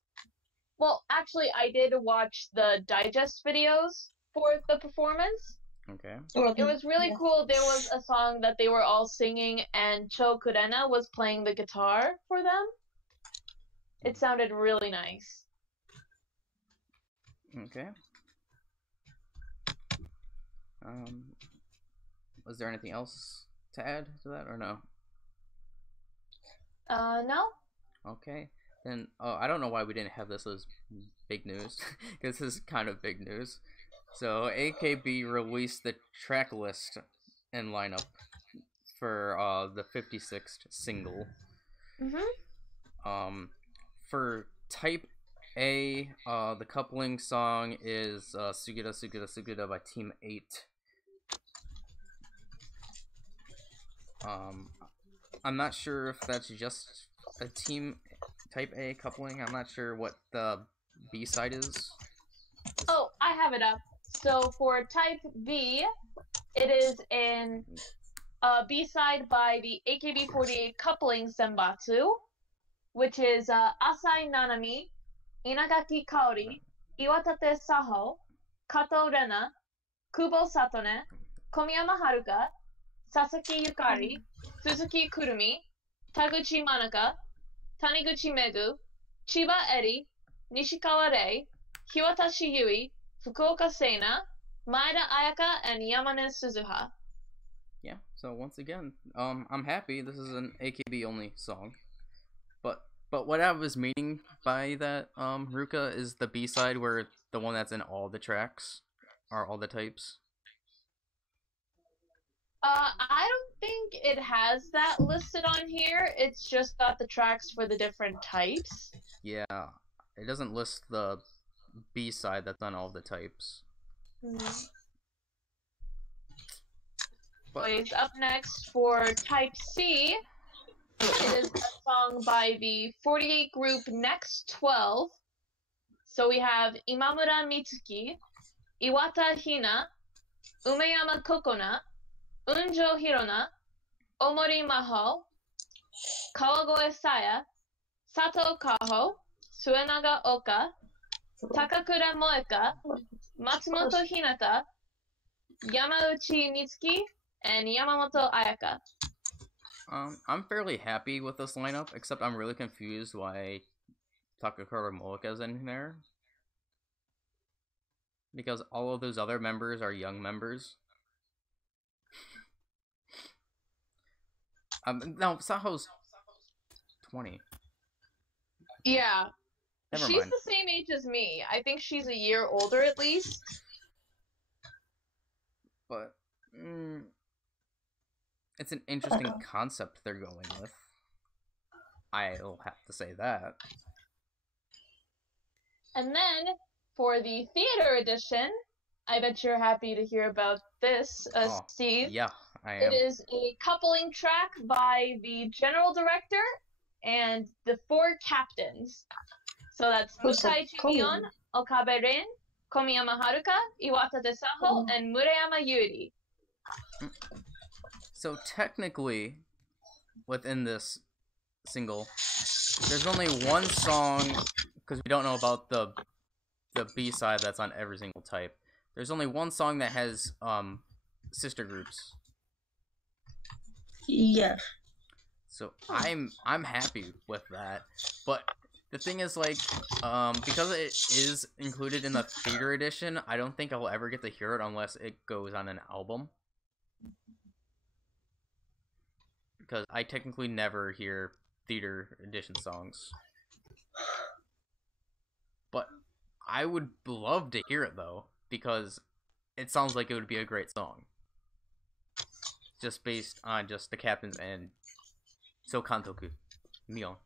Well, actually, I did watch the digest videos for the performance. Okay. It was really cool. There was a song that they were all singing, and Cho Kurena was playing the guitar for them. It sounded really nice. Okay. Was there anything else to add to that, or no? No. Okay. Then, I don't know why we didn't have this as big news, because this is kind of big news. So, AKB released the track list and lineup for the 56th single. For Type A, the coupling song is Sugida Sugida Sugida by Team 8. I'm not sure if that's just a Team Type A coupling. I'm not sure what the B-side is. Oh, I have it up. So for Type B, it is an B-side by the AKB48 coupling Senbatsu, which is Asai Nanami, Inagaki Kaori, Iwatate Saho, Kato Rena, Kubo Satone, Komiyama Haruka, Sasaki Yukari, Suzuki Kurumi, Taguchi Manaka, Taniguchi Megu, Chiba Eri, Nishikawa Rei, Hiwatashi Yui, Fukuoka Seina, Maeda Ayaka, and Yamane Suzuha. Yeah, so once again, I'm happy this is an AKB only song. But what I was meaning by that, Ruka, is the B-side where the one that's in all the tracks are all the types. I don't think it has that listed on here. It's just got the tracks for the different types. Yeah, it doesn't list the B-side that's on all the types. But up next for Type C, it is a song by the 48 group Next 12. So we have Imamura Mitsuki, Iwata Hina, Umeyama Kokona, Unjo Hirona, Omori Maho, Kawagoe Saya, Sato Kaho, Suenaga Oka, Takakura Moeka, Matsumoto Hinata, Yamauchi Mitsuki, and Yamamoto Ayaka. I'm fairly happy with this lineup, except I'm really confused why Takakura Moeka's in there. Because all of those other members are young members. No, Saho's 20. Yeah. Never She's mind. the same age as me. I think she's a year older at least. But, it's an interesting concept they're going with. I'll have to say that. And then, for the theater edition, I bet you're happy to hear about this, Steve. Yeah, I am. It is a coupling track by the general director and the 4 captains. So that's Musaichi Mion, Okabe Rin, Komiyama Haruka, Iwata Saho, and Murayama Yuri. So technically, within this single, there's only one song, because we don't know about the B-side that's on every single type. There's only one song that has sister groups. Yeah. So I'm happy with that. But the thing is, like, because it is included in the theater edition, I don't think I'll ever get to hear it unless it goes on an album. Because I technically never hear theater edition songs. But I would love to hear it, though, because it sounds like it would be a great song. Just based on just the captains and So Kantoku, Mion.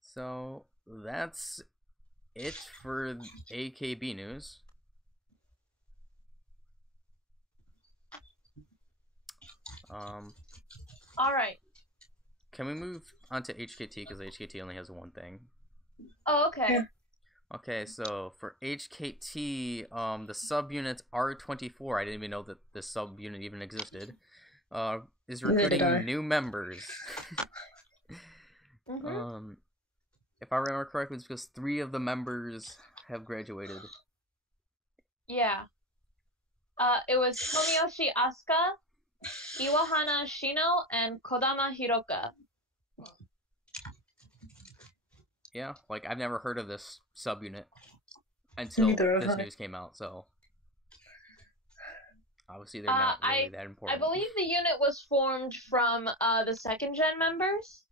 So that's it for AKB news. All right. Can we move on to HKT because HKT only has one thing? Oh, okay. Yeah. Okay, so for HKT, the subunit R24, I didn't even know that this subunit even existed, is recruiting new members. If I remember correctly, it's because 3 of the members have graduated. Yeah. It was Tomiyoshi Asuka, Iwahana Shino, and Kodama Hiroka. Yeah, like, I've never heard of this subunit until this news came out, so obviously they're not really that important. I believe the unit was formed from the second gen members.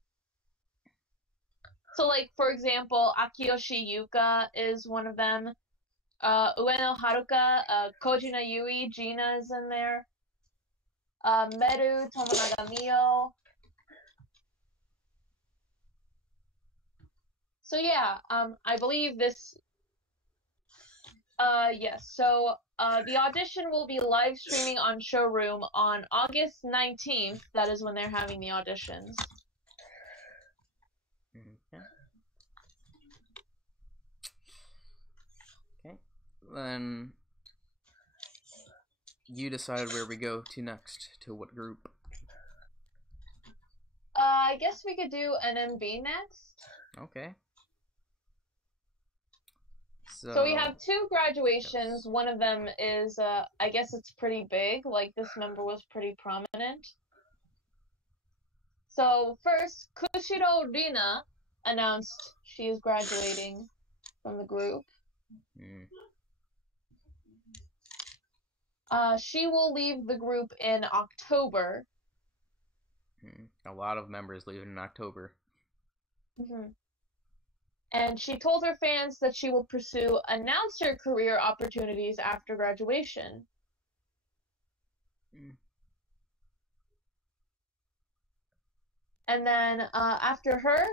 So, like, for example, Akiyoshi Yuka is one of them. Ueno Haruka, Kojina Yui, Gina is in there. Meru, Tomonaga Mio. So yeah, I believe this. Yes. So the audition will be live streaming on Showroom on August 19th. That is when they're having the auditions. Okay. Okay. Then you decided where we go to next. To what group? I guess we could do NMB next. Okay. So we have 2 graduations. Yes. One of them is, I guess it's pretty big. Like, this member was pretty prominent. So first, Kushiro Rena announced she is graduating from the group. She will leave the group in October. A lot of members leaving in October. And she told her fans that she will pursue announcer career opportunities after graduation. And then after her,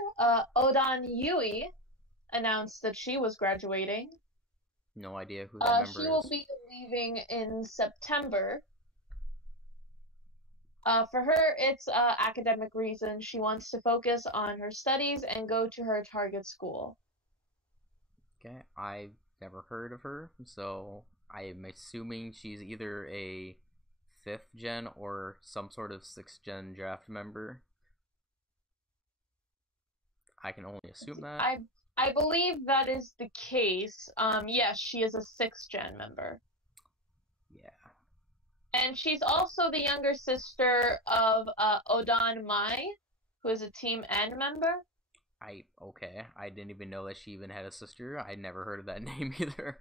Odan Yui announced that she was graduating. No idea who that member is. She will be leaving in September. For her, it's academic reasons. She wants to focus on her studies and go to her target school. Okay, I've never heard of her, so I'm assuming she's either a 5th gen or some sort of 6th gen draft member. I can only assume that. I believe that is the case. Yes, she is a 6th gen member. Yeah. And she's also the younger sister of Odan Mai, who is a Team N member. Okay. I didn't even know that she even had a sister. I never heard of that name either.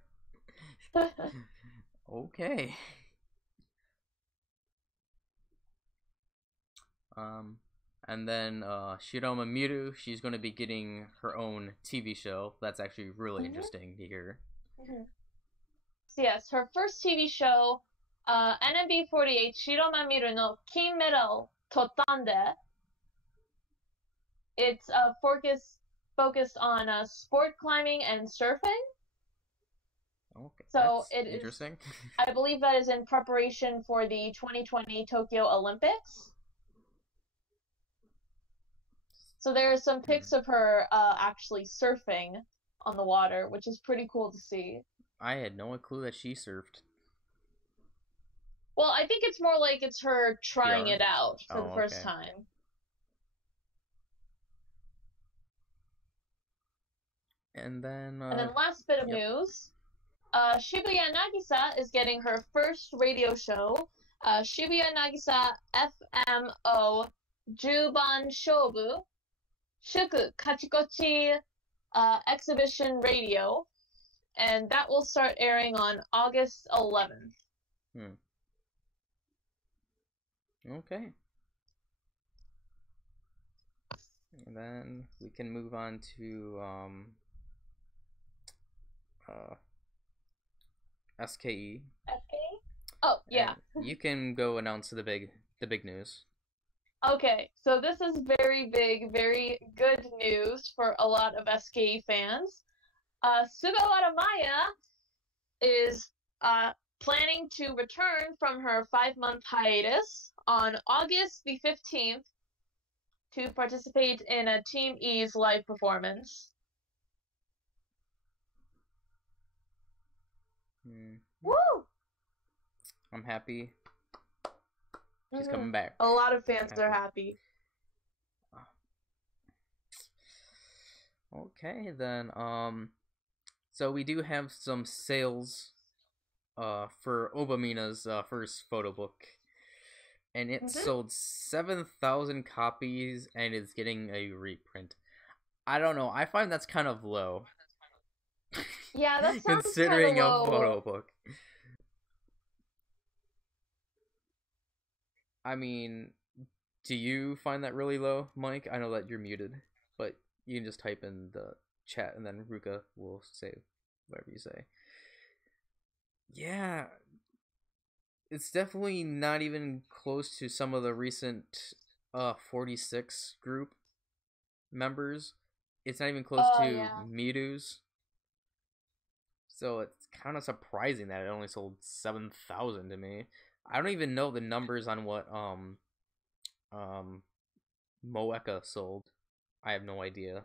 Okay. And then Shiroma Miru, she's going to be getting her own TV show. That's actually really interesting to hear. So yes, her first TV show, NMB48 Shiroma Miru no Kinmedal Totande. It's focused on sport climbing and surfing. Okay, so that's it interesting. I believe that is in preparation for the 2020 Tokyo Olympics. So there are some pics of her actually surfing on the water, which is pretty cool to see. I had no clue that she surfed. Well, I think it's more like it's her trying it out for the first time. And then last bit of news. Shibuya Nagisa is getting her first radio show, Shibuya Nagisa FMO Juban Shobu Shuku Kachikochi Exhibition Radio, and that will start airing on August 11th. Okay. And then we can move on to SKE. SKE? Oh, yeah. And you can go announce the big news. Okay, so this is very big, very good news for a lot of SKE fans. Sugawara Maya is planning to return from her 5-month hiatus on August the 15th to participate in a Team E's live performance. Woo! I'm happy. She's coming back. A lot of fans are happy. Okay, then, so we do have some sales, for Obamina's, first photo book, and it sold 7,000 copies, and it's getting a reprint. I don't know, I find that's kind of low. Yeah, that sounds considering kind of low. A photo book. I mean, do you find that really low, Mike? I know that you're muted, but you can just type in the chat and then Ruka will say whatever you say. Yeah, it's definitely not even close to some of the recent 46 group members. It's not even close to Miru's. So it's kind of surprising that it only sold 7,000 to me. I don't even know the numbers on what Moeka sold. I have no idea.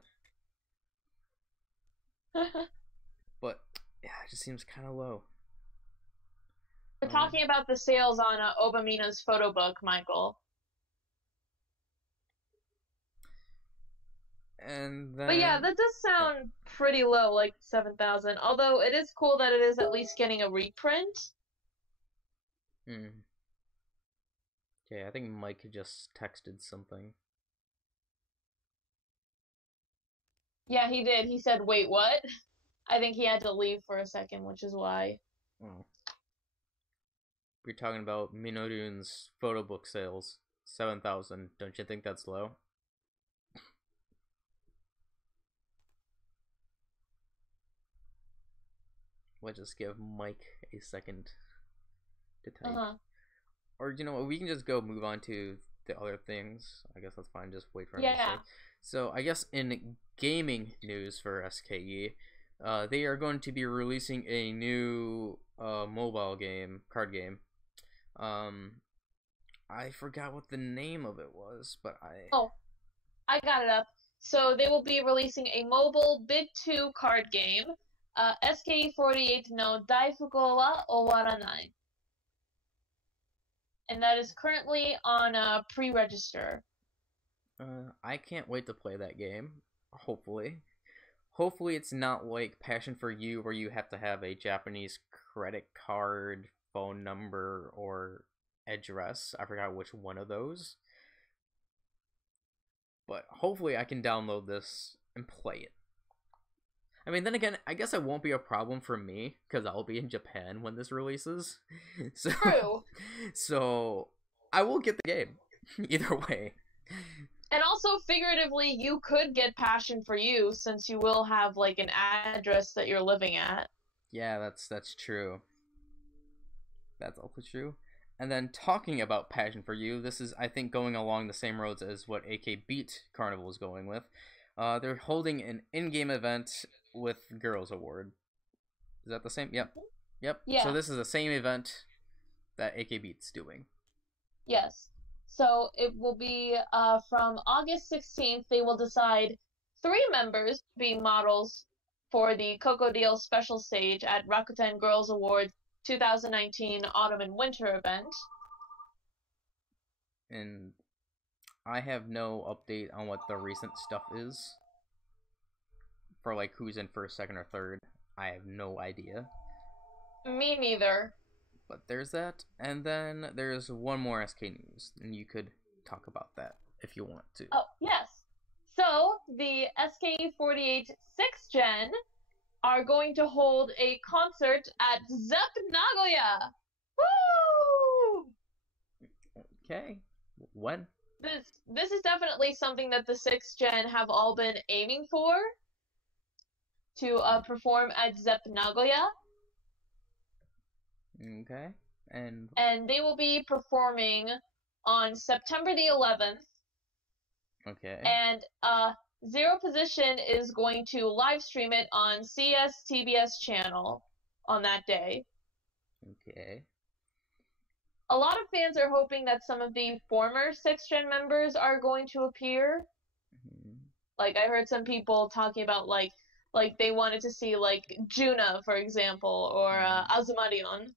But yeah, it just seems kind of low. We're talking about the sales on Obamina's photo book, Michael. And then... But yeah, that does sound pretty low, like 7,000. Although it is cool that it is at least getting a reprint. Okay, I think Mike just texted something. Yeah, he did. He said, wait, what? I think he had to leave for a second, which is why. We're talking about Minorun's photo book sales. 7,000. Don't you think that's low? We'll just give Mike a second to type. Or, you know what, we can just go move on to the other things. I guess that's fine, just wait for him to say. So, I guess in gaming news for SKE, they are going to be releasing a new mobile game, card game. I forgot what the name of it was, but I got it up. So, they will be releasing a mobile Big 2 card game, SKE48 no Daifuko wa Owaranai. And that is currently on pre-register. I can't wait to play that game. Hopefully it's not like Passion for You, where you have to have a Japanese credit card, phone number, or address. I forgot which one of those. But hopefully I can download this and play it. I mean, then again, I guess it won't be a problem for me, because I'll be in Japan when this releases. So, true. So, I will get the game. Either way. And also, figuratively, you could get Passion for You, since you will have, like, an address that you're living at. Yeah, that's true. That's also true. And then, talking about Passion for You, this is, I think, going along the same roads as what AK Beat Carnival is going with. They're holding an in-game event with Girls Award. Is that the same? Yep. Yeah. So this is the same event that AK Beat's doing. Yes. So it will be from August 16th. They will decide 3 members to be models for the Crocodile special stage at Rakuten Girls Award 2019 Autumn and Winter event. And I have no update on what the recent stuff is. For, like, who's in first, second, or third. I have no idea. Me neither. But there's that, and then there's one more SK news, and you could talk about that if you want to. Oh, yes. So, the SK48 6th Gen are going to hold a concert at ZEP Nagoya! Woo! Okay. When? This is definitely something that the 6th Gen have all been aiming for to perform at ZEP Nagoya. Okay. And they will be performing on September the 11th. Okay. And Zero Position is going to live stream it on CSTBS channel on that day. Okay. A lot of fans are hoping that some of the former 6th Gen members are going to appear. Mm-hmm. Like, I heard some people talking about, like they wanted to see, like, Juna, for example, or Azumarion.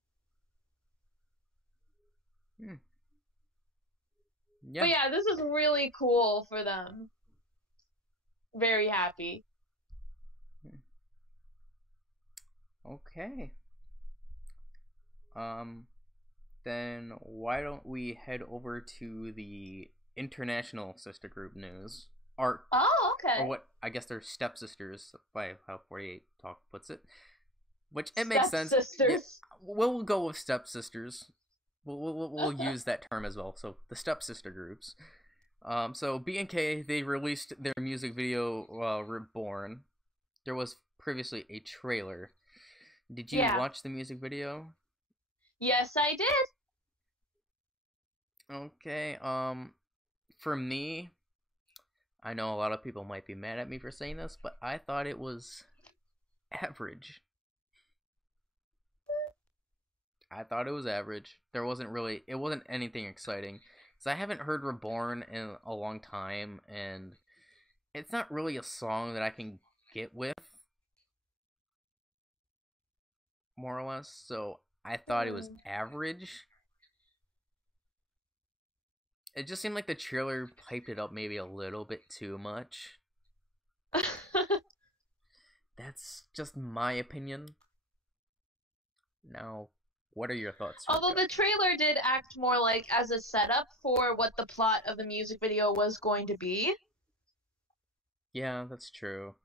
Yeah. But yeah, this is really cool for them. Very happy. Okay. Then why don't we head over to the international sister group news? Oh, okay. Or what I guess they're stepsisters, by how 48 Talk puts it. Which it makes sense. Stepsisters. Yeah, we'll go with stepsisters. We'll use that term as well. So the stepsister groups. So B&K, they released their music video Reborn. There was previously a trailer. Did you watch the music video? Yes, I did. Okay, for me, I know a lot of people might be mad at me for saying this, but I thought it was average. I thought it was average. It wasn't anything exciting. Because I haven't heard Reborn in a long time, and it's not really a song that I can get with, more or less, so I thought it was average. It just seemed like the trailer hyped it up maybe a little bit too much. That's just my opinion. Now, what are your thoughts? Although the trailer did act more like as a setup for what the plot of the music video was going to be. Yeah, that's true.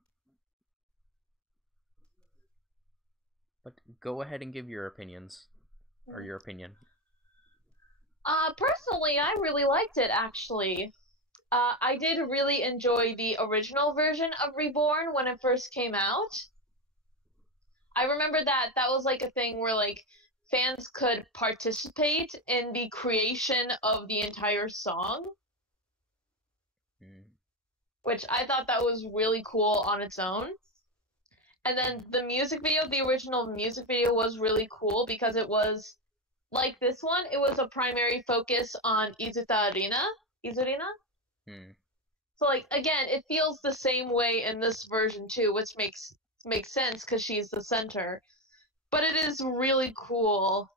But go ahead and give your opinions. Or your opinion. Personally, I really liked it, actually. I did really enjoy the original version of Reborn when it first came out. I remember that was like a thing where like fans could participate in the creation of the entire song. Which I thought that was really cool on its own. And then the music video, the original music video was really cool because it was, like this one, it was a primary focus on Izurina. So, like, again, it feels the same way in this version too, which makes sense because she's the center. But it is really cool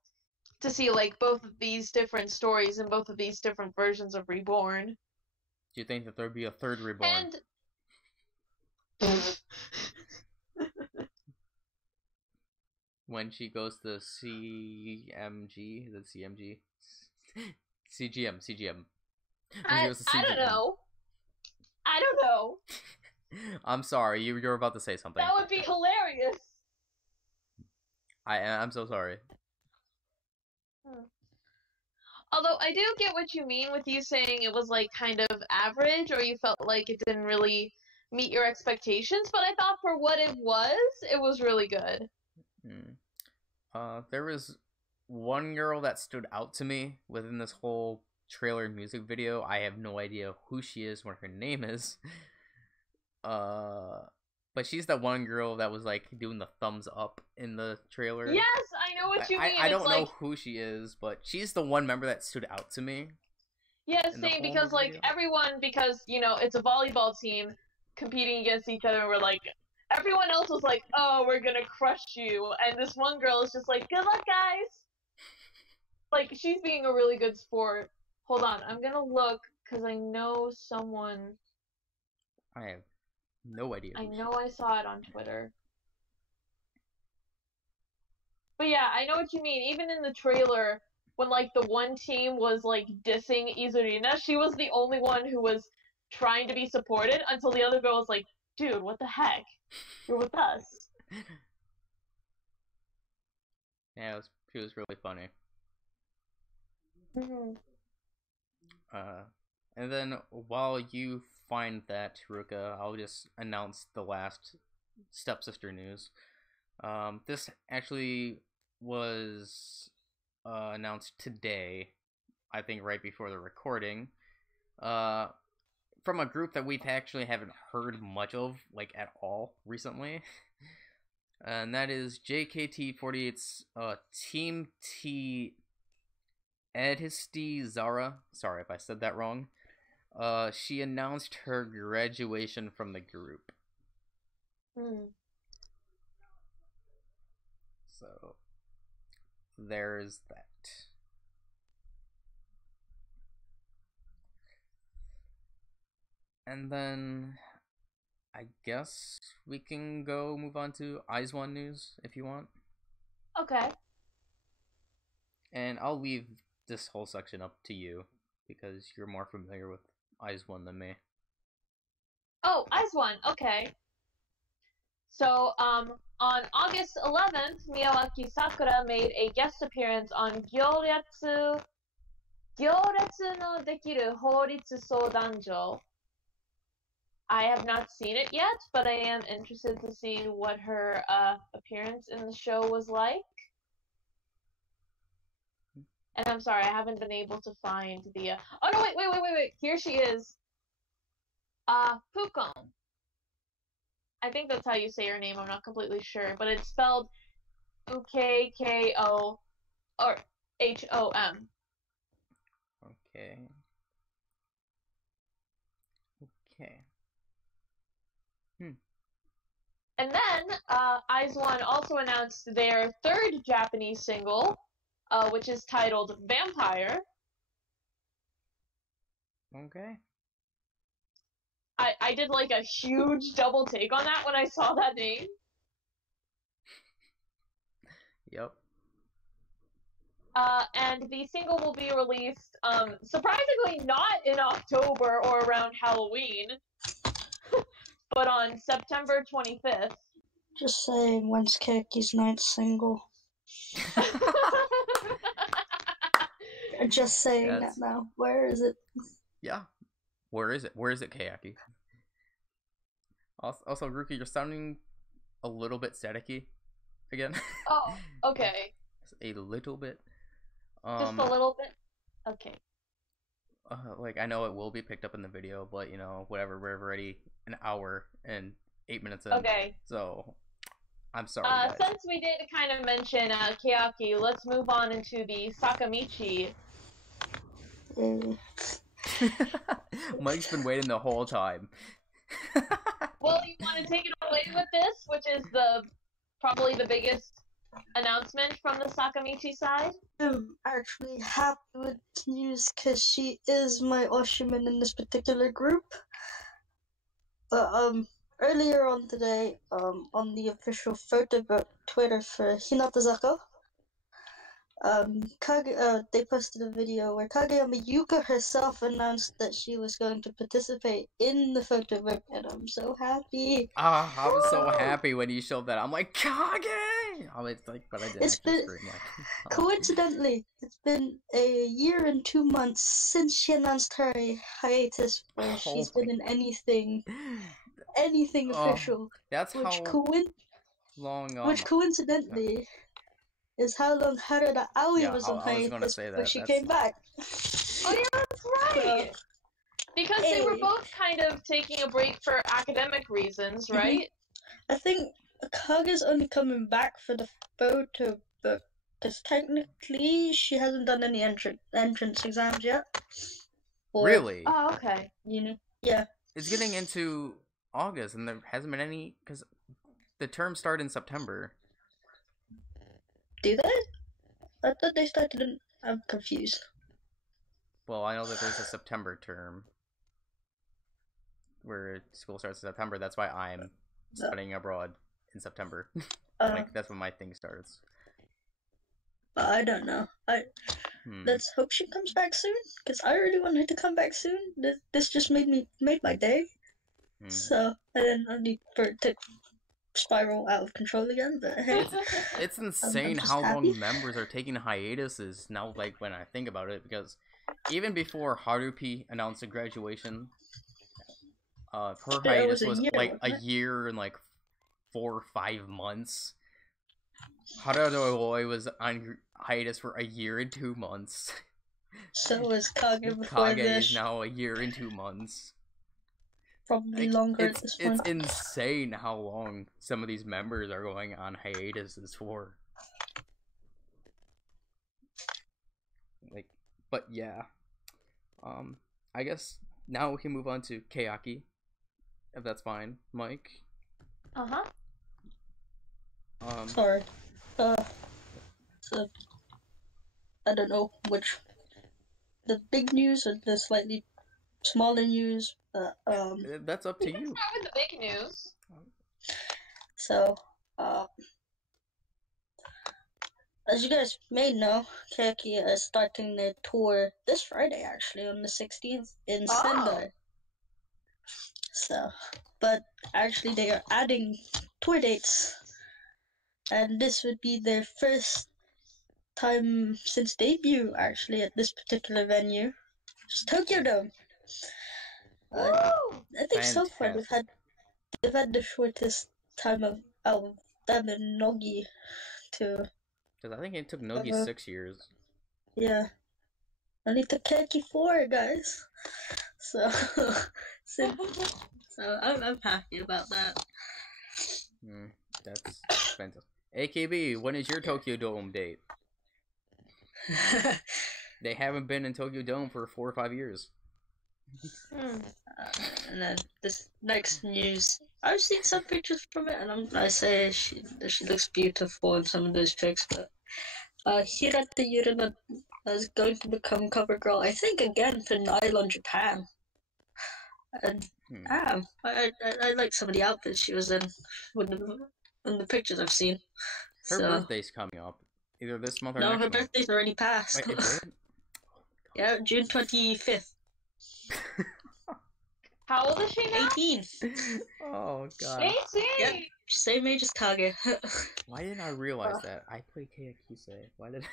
to see, like, both of these different stories and both of these different versions of Reborn. Do you think that there'd be a third Reborn? And when she goes to CMG, is it CMG? CGM. I don't know. I don't know. I'm sorry, you're about to say something. That would be hilarious. I'm so sorry. Although I do get what you mean with you saying it was like kind of average, or you felt like it didn't really meet your expectations, but I thought for what it was really good. There was one girl that stood out to me within this whole trailer music video. I have no idea who she is, what her name is. But she's that one girl that was like doing the thumbs up in the trailer. Yes, I know what you mean. I don't know who she is, but she's the one member that stood out to me. Yeah, same, because like video. Everyone, because you know it's a volleyball team competing against each other, and we're like, everyone else was like, oh, we're gonna crush you, and this one girl is just like, good luck, guys. Like, she's being a really good sport. Hold on, I'm gonna look because I know someone. I have no idea. I know I saw it on Twitter. But yeah, I know what you mean. Even in the trailer, when like the one team was like dissing Izurina, she was the only one who was trying to be supported until the other girl was like, "Dude, what the heck? You're with us." Yeah, she was really funny. Mm-hmm. And then while you find that, Ruka, I'll just announce the last stepsister news. This actually was announced today, I think right before the recording, from a group that we've actually haven't heard much of, like, at all recently. And that is JKT48's Team T Edhisti Zara. Sorry if I said that wrong. She announced her graduation from the group. So there's that. And then I guess we can move on to IZ*ONE news if you want. Okay. And I'll leave this whole section up to you because you're more familiar with IZ*ONE than me. Oh, IZ*ONE. Okay. So, on August 11th, Miyawaki Sakura made a guest appearance on Gyoretsu no Dekiru Horitsu Soudanjo. I have not seen it yet, but I am interested to see what her appearance in the show was like. And I'm sorry, I haven't been able to find the. Oh no! Wait! Here she is. Pukon. I think that's how you say her name. I'm not completely sure, but it's spelled Ukko or HOM. Okay. And then IZ*ONE also announced their third Japanese single, which is titled Vampire. Okay. I did like a huge double take on that when I saw that name. Yep. And the single will be released, surprisingly not in October or around Halloween, but on September 25th. Just saying, when's Keki's ninth single? Just saying that now. Where is it? Yeah. Where is it? Where is it, Kayaki? Also, Ruka, you're sounding a little bit staticky again. Oh, okay. A little bit. Just a little bit? Okay. Like, I know it will be picked up in the video, but, you know, whatever, we're already an hour and 8 minutes in. Okay. So, I'm sorry, guys. Since we did kind of mention Kayaki, let's move on into the Sakamichi. Mike's been waiting the whole time. Well, you want to take it away with this, which is probably the biggest announcement from the Sakamichi side? I'm actually happy with this news because she is my Oshiman in this particular group. But earlier on today, on the official photo book Twitter for Hinatazaka, they posted a video where Kageyama Yuka herself announced that she was going to participate in the photo book, and I'm so happy. Ah, I was so happy when you showed that. I'm like, Kage! But I didn't scream like. Coincidentally, it's been a year and 2 months since she announced her hiatus where she's been in anything official. That's which long. Which coincidentally is how long Harada Aoi was on hiatus before she came back. Oh yeah, that's right! Because they were both kind of taking a break for academic reasons, right? I think Kage's only coming back for the photo book, because technically she hasn't done any entrance exams yet. Really? Oh, okay. Yeah. It's getting into August, and there hasn't been any, because the terms start in September. Do they? I thought they started in... I'm confused. Well, I know that there's a September term where school starts in September. That's why I'm studying abroad in September. Like, that's when my thing starts. but I don't know. Let's hope she comes back soon, because I really want her to come back soon. This just made my day. So I didn't need for it to spiral out of control again. But hey, it's insane how happy. long members are taking hiatuses now. Like when I think about it, because even before Harupi announced a graduation, her hiatus was like a year and like 4 or 5 months. Haruka was on hiatus for a year and 2 months. So was Kage before Kage this. is now a year and 2 months. Probably longer at this point. It's insane how long some of these members are going on hiatuses for. Like, but yeah. I guess now we can move on to Kayaki, if that's fine, Mike. Sorry. So I don't know which the big news or the slightly smaller news. That's up to you. Start with the big news. So, as you guys may know, Keki is starting their tour this Friday, actually, on the 16th in Sendai. So, but actually they are adding tour dates, and this would be their first time since debut, actually, at this particular venue, which is Tokyo Dome. I think so far they've had the shortest time of them and Nogi too. Because I think it took Nogi 6 years. Yeah. Only took Keki 4, guys. So, so I'm happy about that. That's fantastic. AKB, when is your Tokyo Dome date? They haven't been in Tokyo Dome for 4 or 5 years. And then this next news, I've seen some pictures from it, and I say she looks beautiful in some of those pics. But Hirata Yurina is going to become cover girl, I think, again for NoIdolNoLife Japan. And I like some of the outfits she was in the pictures I've seen. Her birthday's coming up, either this month or next month. No, her birthday's already passed. Wait, is it? Yeah, June 25th. How old is she now? 18. Oh god. 18. Yep, same age as Kage. Why didn't I realize that? I played Kayakise. Why did I?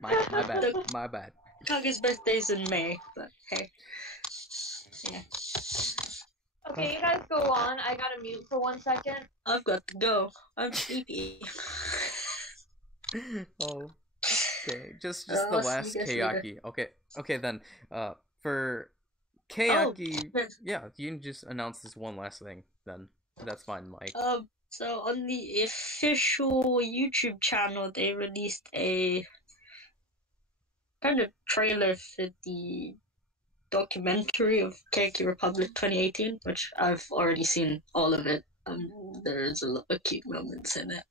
My bad. My bad. Kage's birthday's in May, but hey. Yeah. Okay, you guys go on. I gotta mute for 1 second. I've got to go. I'm sleepy. Oh. Okay, just the last Kayaki. Okay then. For Kayaki, yeah, you can just announce this one last thing. Then that's fine, Mike. So on the official YouTube channel, they released a kind of trailer for the documentary of Keiki Republic 2018, which I've already seen all of it. There's a lot of cute moments in it.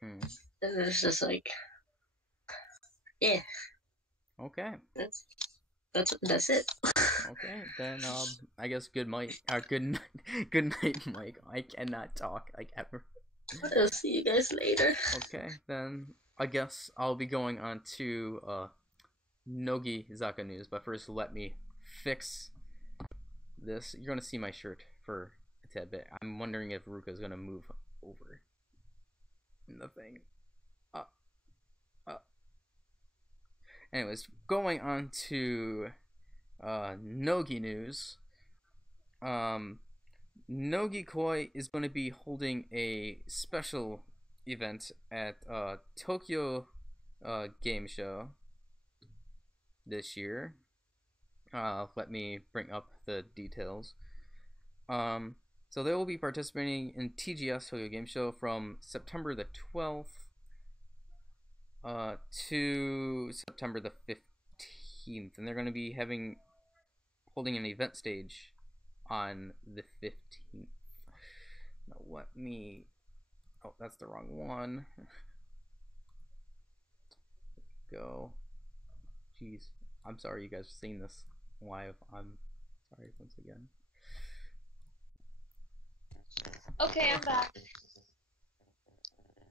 And it's just like, yeah. Okay. That's it. Okay, then I guess good night, Mike. I cannot talk like ever. I'll see you guys later. Okay, then I guess I'll be going on to Nogi Zaka news, but first let me fix this. You're gonna see my shirt for a tad bit. I'm wondering if Ruka's gonna move over in the thing. Anyways, going on to Nogi news. Nogi Koi is going to be holding a special event at Tokyo Game Show this year. Let me bring up the details. So they will be participating in TGS Tokyo Game Show from September the 12th to September the 15th, and they're going to be holding an event stage on the 15th. Now let me... Oh, that's the wrong one. Go. Jeez. I'm sorry you guys are seeing this live. I'm sorry once again. Okay, I'm back.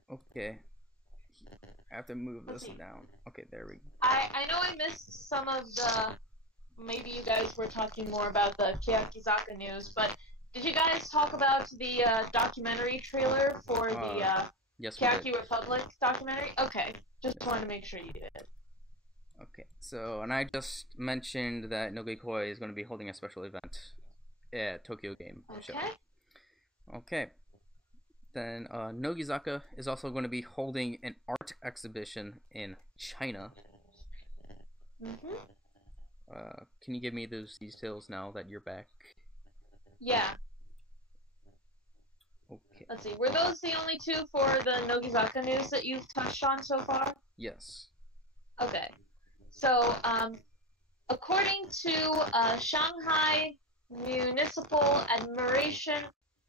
Okay. I have to move this down. Okay, there we go. I know I missed some of the. Maybe you guys were talking more about the Keyakizaka news, but did you guys talk about the documentary trailer for the yes, Keyaki Republic documentary? Okay, just wanted to make sure you did. Okay, so, and I just mentioned that Nogi Koi is going to be holding a special event at Tokyo Game Show. Okay. Then Nogizaka is also going to be holding an art exhibition in China. Mm-hmm. Can you give me those details now that you're back? Yeah. Okay. Let's see. Were those the only two for the Nogizaka news that you've touched on so far? Yes. Okay. So, according to Shanghai Municipal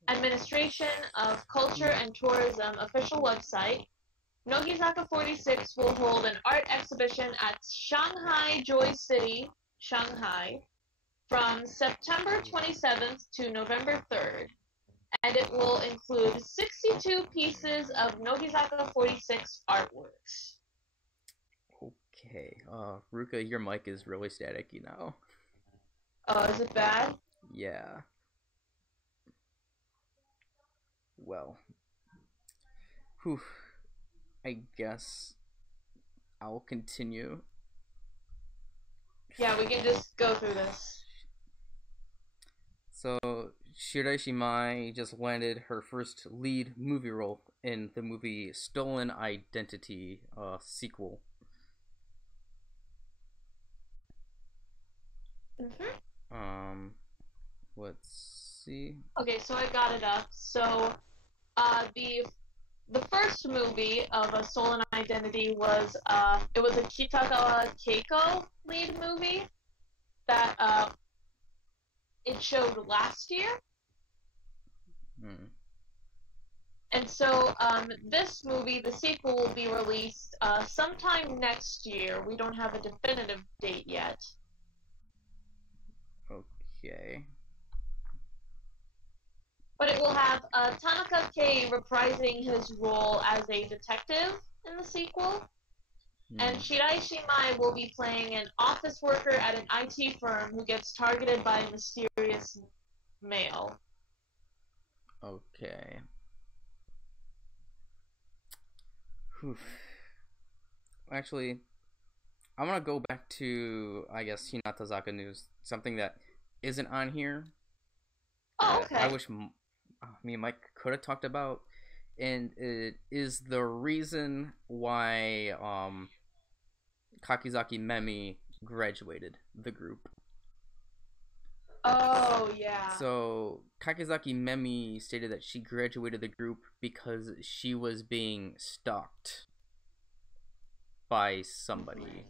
Administration of Culture and Tourism official website, Nogizaka 46 will hold an art exhibition at Shanghai Joy City, Shanghai, from September 27th to November 3rd, and it will include 62 pieces of Nogizaka 46 artworks. Okay. Ruka, your mic is really staticky now. Oh, is it bad? Yeah. Well. Whew. I guess I'll continue. Yeah, we can just go through this. So, Shiraishi Mai just landed her first lead movie role in the movie Stolen Identity sequel. Mm-hmm. Let's see. Okay, so I got it up. So, the first movie of A Stolen Identity was it was a Kitagawa Keiko lead movie that it showed last year. And so this movie, the sequel, will be released sometime next year. We don't have a definitive date yet. Okay. But it will have Tanaka Kei reprising his role as a detective in the sequel. And Shiraishi Mai will be playing an office worker at an IT firm who gets targeted by a mysterious male. Okay. Whew. Actually, I want to go back to, I guess, Hinatazaka news. Something that isn't on here. Oh, okay. I wish me and Mike could have talked about. And it is the reason why Kakizaki Memi graduated the group. Oh, yeah. So, Kakizaki Memi stated that she graduated the group because she was being stalked by somebody.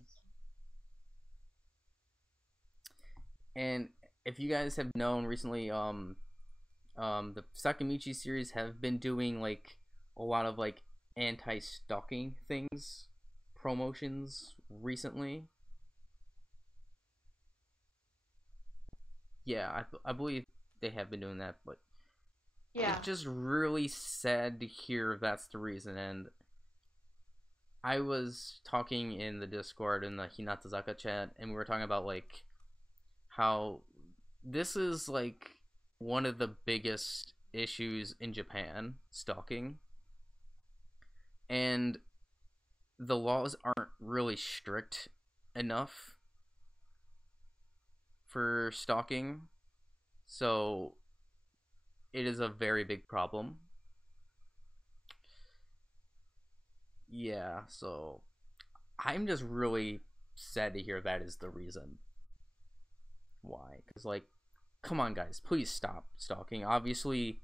And if you guys have known recently, the Sakamichi series have been doing, like, a lot of, like, anti-stalking things, promotions recently. Yeah, I believe they have been doing that, but yeah, it's just really sad to hear that's the reason. And I was talking in the Discord in the Hinatazaka chat, and we were talking about, like, how this is, like, one of the biggest issues in Japan, stalking. And the laws aren't really strict enough for stalking, so it is a very big problem. Yeah, so I'm just really sad to hear that is the reason why. Because, like, come on, guys, please stop stalking. Obviously,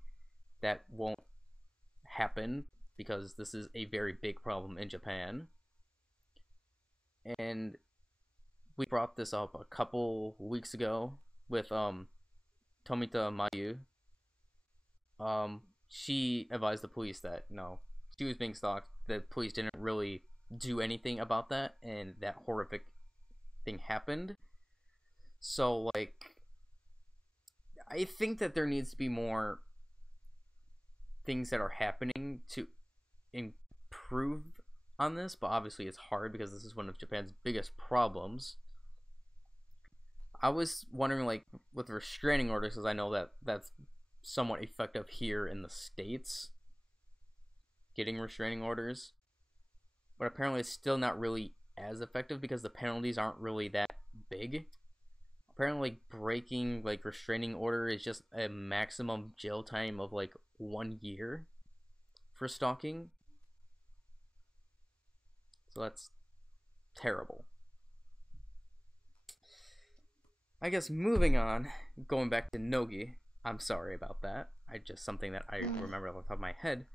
that won't happen because this is a very big problem in Japan. And we brought this up a couple weeks ago with Tomita Mayu. She advised the police that no, she was being stalked. The police didn't really do anything about that, and that horrific thing happened. So, like, I think that there needs to be more things that are happening to improve on this, but obviously it's hard because this is one of Japan's biggest problems. I was wondering, like, with restraining orders, because I know that that's somewhat effective here in the States, getting restraining orders, but apparently it's still not really as effective because the penalties aren't really that big. Apparently, like, breaking, like, restraining order is just a maximum jail time of, like, 1 year for stalking. So that's terrible. I guess moving on, going back to Nogi. I'm sorry about that. Something that I remember off the top of my head.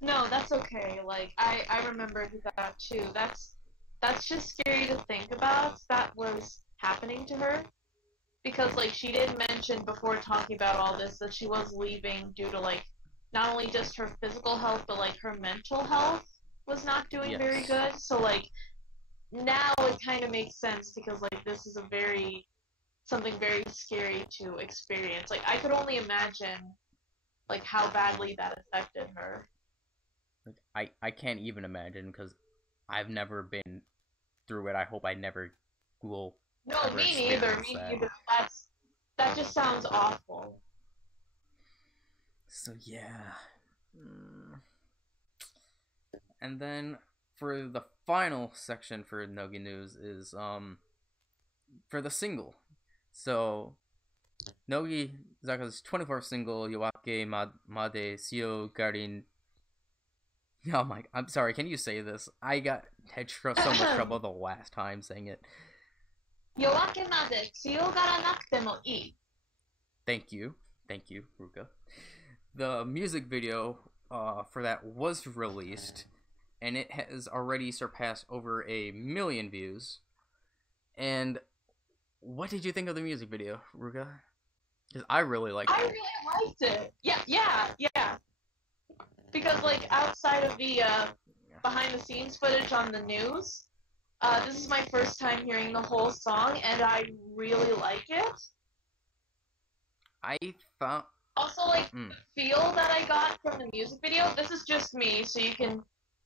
No, that's okay. Like, I remembered that too. That's just scary to think about. That was happening to her. Because, like, she did mention before talking about all this that she was leaving due to, like, not only just her physical health, but, like, her mental health was not doing very good. So, like, now it kind of makes sense because, like, this is something very scary to experience. Like, I could only imagine, like, how badly that affected her. I can't even imagine because I've never been through it. I hope I never will. No, me neither. Me neither. That just sounds awful. So yeah. And then for the final section for Nogi News is for the single. So Nogi Zaka's 24th single Yoake Made Sio Garin. Oh my! I'm sorry. Can you say this? I had so much trouble the last time saying it. Yoake made tsuyogara nakute mo ii. Thank you, Ruka. The music video for that was released, and it has already surpassed over 1 million views. And what did you think of the music video, Ruka? Because I really liked it. I really liked it. Yeah. Because, like, outside of the behind-the-scenes footage on the news, this is my first time hearing the whole song, and I really like it. I found... Also, like, the feel that I got from the music video, this is just me, so you can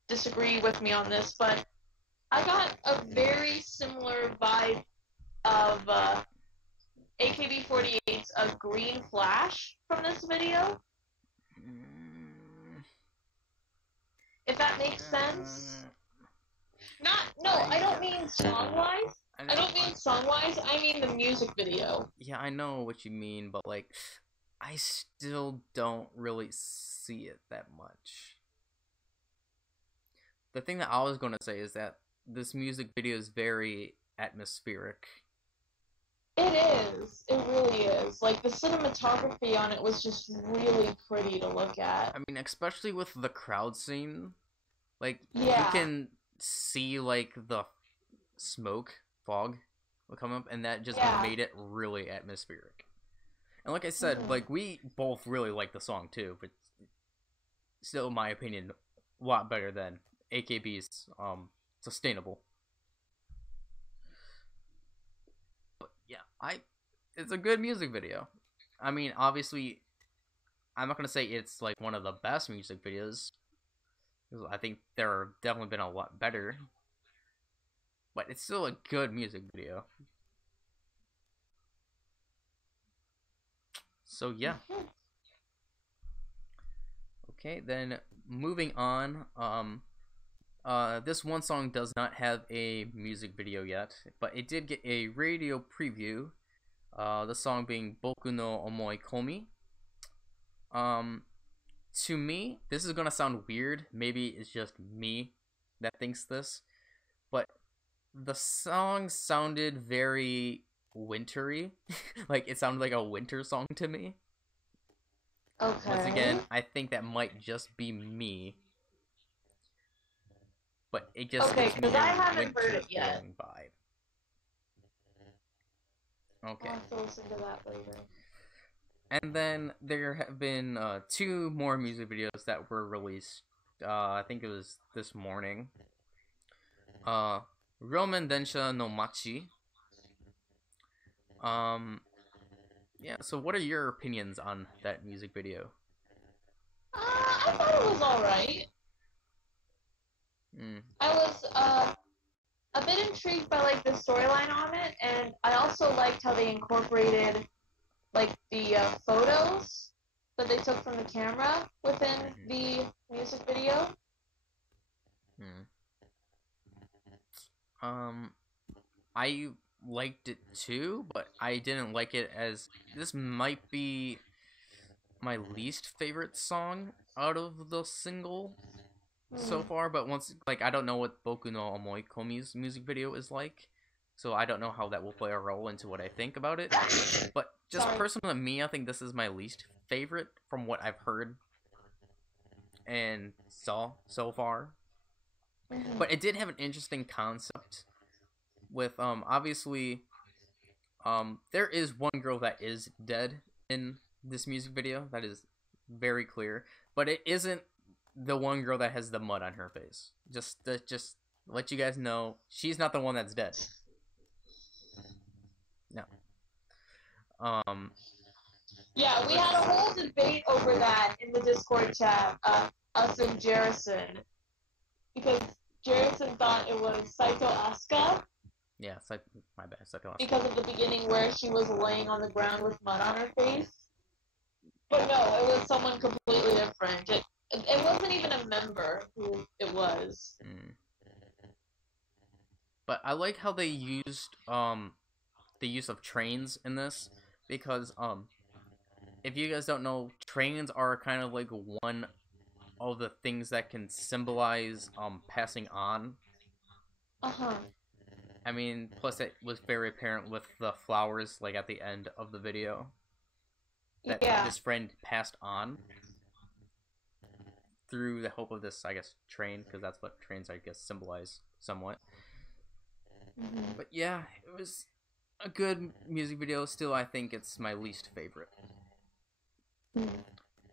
disagree with me on this, but I got a very similar vibe of AKB48's A Green Flash from this video. If that makes sense. I don't mean song-wise. I don't mean song-wise, I mean the music video. Yeah, I know what you mean, but, like, I still don't really see it that much. The thing that I was going to say is that this music video is very atmospheric. It is. It really is. Like, the cinematography on it was just really pretty to look at. I mean, especially with the crowd scene. Like, yeah. You can see, like, the fog will come up, and that just made it really atmospheric. And like I said, like, we both really like the song, too, but still, in my opinion, a lot better than AKB's Sustainable. But yeah, it's a good music video. I mean, obviously, I'm not gonna say it's like one of the best music videos. I think there have definitely been a lot better, but it's still a good music video. So yeah. Okay, then moving on. This one song does not have a music video yet, but it did get a radio preview. The song being Boku no Omoi Komi. To me, this is gonna sound weird. Maybe it's just me that thinks this, but the song sounded very wintry. Like, it sounded like a winter song to me. Okay. Once again, I think that might just be me. But it just gives me a winter feeling vibe. Okay. I'll have to listen to that later. And then there have been 2 more music videos that were released. I think it was this morning. Roman Densha no Machi. Yeah, so what are your opinions on that music video? I thought it was alright. intrigued by like the storyline on it, and I also liked how they incorporated like the photos that they took from the camera within the music video. I liked it too, but I didn't like it as this might be my least favorite song out of the single so far. But once, like, I don't know what Boku no Omoi Komi's music video is like, so I don't know how that will play a role into what I think about it. But just personally, to me, I think this is my least favorite from what I've heard and saw so far. But it did have an interesting concept with obviously there is one girl that is dead in this music video. That is very clear, but it isn't the one girl that has the mud on her face. Just let you guys know, she's not the one that's dead. No. Yeah, we had a whole debate over that in the Discord chat, us and Jerison, because Jerison thought it was Saito Asuka. Yeah, my bad, Saito Asuka. Because of the beginning where she was laying on the ground with mud on her face. But no, it was someone completely different. It wasn't even a member who it was. But I like how they used the use of trains in this, because if you guys don't know, trains are kind of like one of the things that can symbolize passing on. I mean, plus it was very apparent with the flowers, like at the end of the video, that this friend passed on through the hope of this, I guess, train, because that's what trains, I guess, symbolize somewhat. But yeah, it was a good music video. Still, I think it's my least favorite.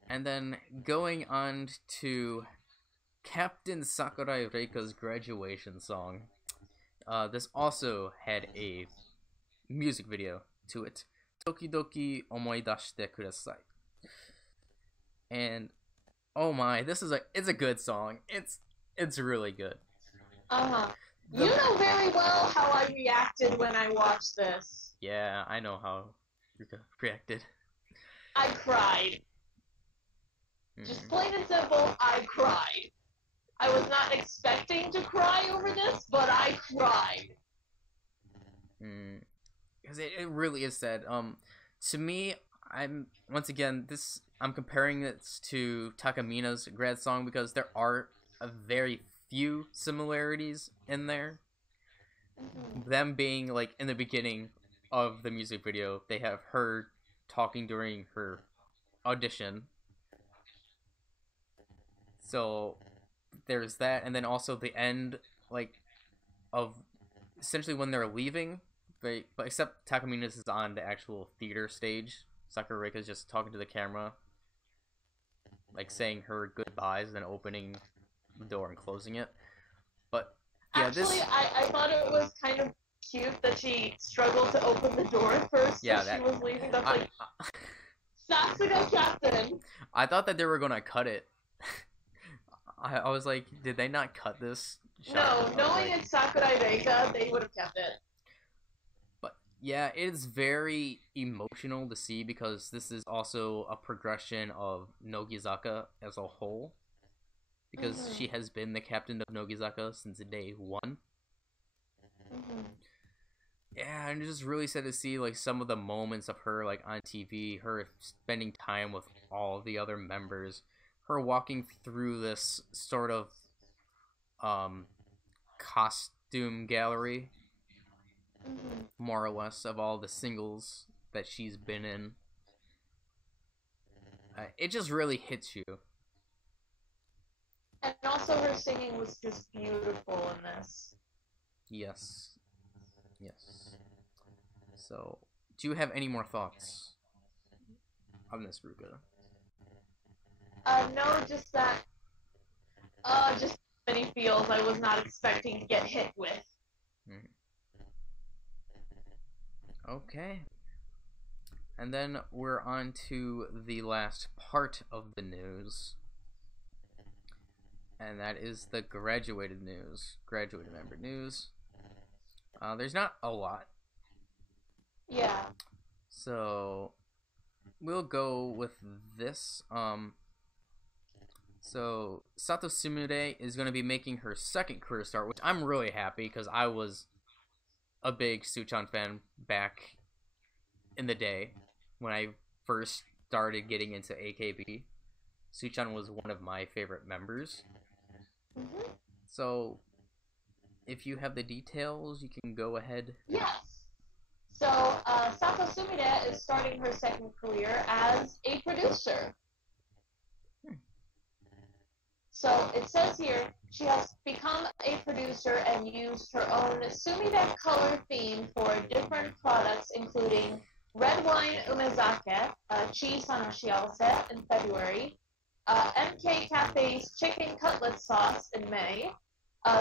And then going on to Captain Sakurai Reika's graduation song. This also had a music video to it. Tokidoki omoidashite kudasai. And oh my, it's a good song. It's really good. You know very well how I reacted when I watched this. Yeah, I know how Ruka reacted. I cried. Just plain and simple, I cried. I was not expecting to cry over this, but I cried. Because it really is sad. To me, I'm comparing this to Takamina's grad song because there are a very few similarities in there. Them being like in the beginning of the music video, they have her talking during her audition. So there's that, and then also the end, like, of essentially when they're leaving, but except Takamina's is on the actual theater stage. Sakura Reika's just talking to the camera, like saying her goodbyes, and then opening the door and closing it. But yeah, actually, I thought it was kind of cute that she struggled to open the door at first. Yeah, she was leaving. That's like Sasuga Captain. I thought that they were gonna cut it. I was like, did they not cut this shot? No, knowing it's Sakurai Reika, they would have kept it. But yeah, it's very emotional to see because this is also a progression of Nogizaka as a whole. Because she has been the captain of Nogizaka since day one. Yeah, and it's just really sad to see like some of the moments of her like on TV, her spending time with all the other members. Her walking through this sort of costume gallery, more or less, of all the singles that she's been in. It just really hits you. And also her singing was just beautiful in this. Yes. So, do you have any more thoughts on this, Ruka? No, just that, just many feels I was not expecting to get hit with. Okay. And then we're on to the last part of the news. And that is the graduated member news. There's not a lot. Yeah. So we'll go with this. So Sato Sumire is going to be making her second career start, which I'm really happy because I was a big Suchan fan back in the day when I first started getting into AKB. Suchan was one of my favorite members. Mm-hmm. So if you have the details, you can go ahead. Yes. So Sato Sumire is starting her second career as a producer. So it says here, she has become a producer and used her own Sumire color theme for different products, including red wine umezake, cheese on shiawase in February, MK Cafe's chicken cutlet sauce in May,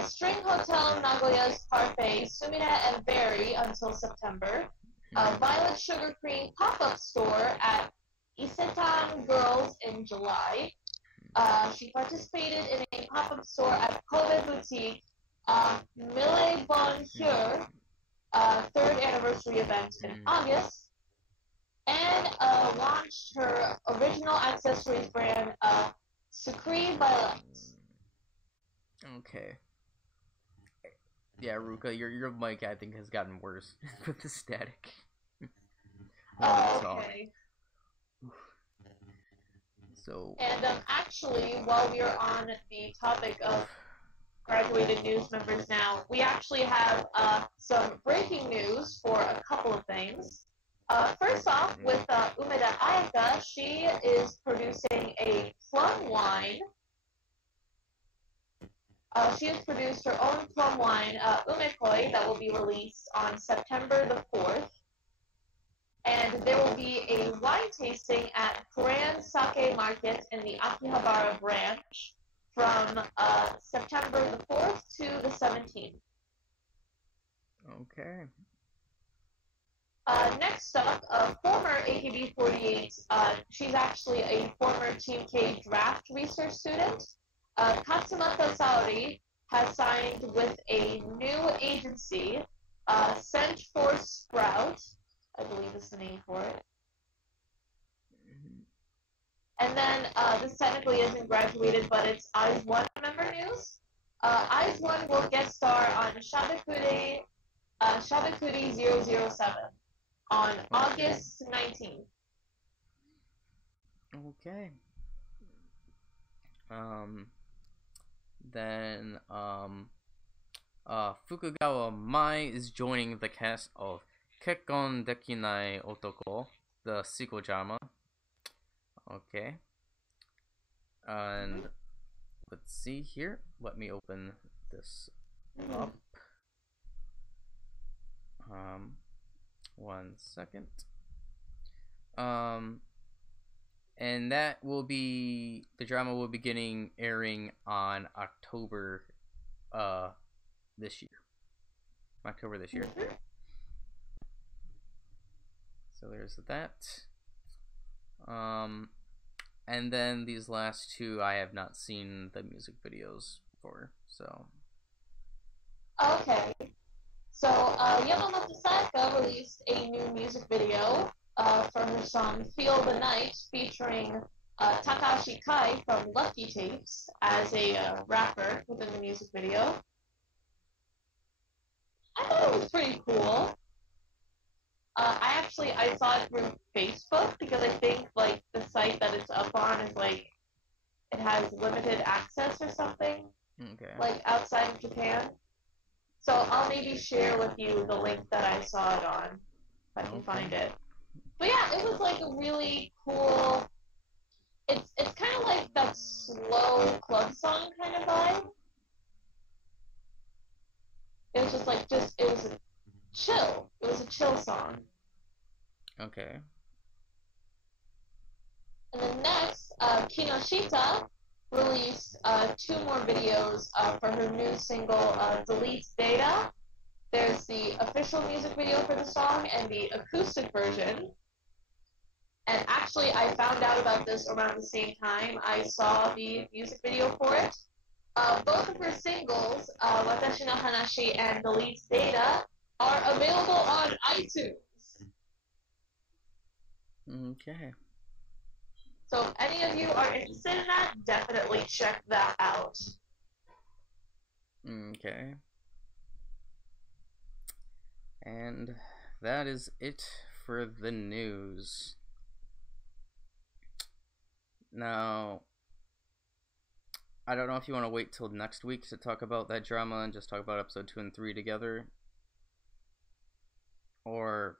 String Hotel Nagoya's parfait Sumire and Berry until September, Violet Sugar Cream pop-up store at Isetan Girls in July. She participated in a pop-up store at Kobe Boutique, Mille Bon Hur, third anniversary event in August, and launched her original accessories brand, Sucre Violet. Okay. Yeah, Ruka, your mic I think has gotten worse with the static. Okay. So. And actually, while we are on the topic of graduated news members now, we actually have some breaking news for a couple of things. First off, with Umeda Ayaka, she is producing a plum wine. She has produced her own plum wine, Umekoi, that will be released on September the 4th. And there will be a wine tasting at Grand Sake Market in the Akihabara branch from September the 4th to the 17th. Okay. Next up, former AKB48, she's actually a former Team K draft research student. Katsumata Saori has signed with a new agency, Sent for Sprout, I believe is the name for it. And then, this technically isn't graduated, but it's Eyes 1 member news. Eyes 1 will guest star on Shabakuri 007 on August 19th. Okay. Then, Fukugawa Mai is joining the cast of Kekkon Dekinai Otoko, the sequel drama. Okay. And let's see here. Let me open this up. 1 second. And that will be, the drama will be airing on October this year. October this year. So there's that. And then these last two I have not seen the music videos for, so. Okay. So, Yamamoto Sayaka released a new music video for her song Feel the Night, featuring Takashi Kai from Lucky Tapes as a rapper within the music video. I thought it was pretty cool. I saw it through Facebook because I think, like, the site that it's up on is, like, it has limited access or something. Okay. Like, outside of Japan. So I'll maybe share with you the link that I saw it on, if I can find it. But yeah, it was like a really cool, it's kind of like that slow club song kind of vibe. It was just like, it was chill. It was a chill song. Okay. And then next, Kinoshita released 2 more videos for her new single, Deletes Data. There's the official music video for the song and the acoustic version. And actually, I found out about this around the same time I saw the music video for it. Both of her singles, Watashi no Hanashi and Deletes Data, are available on iTunes. Okay. So if any of you are interested in that, definitely check that out. Okay. And that is it for the news. Now, I don't know if you want to wait till next week to talk about that drama and just talk about episode 2 and 3 together, or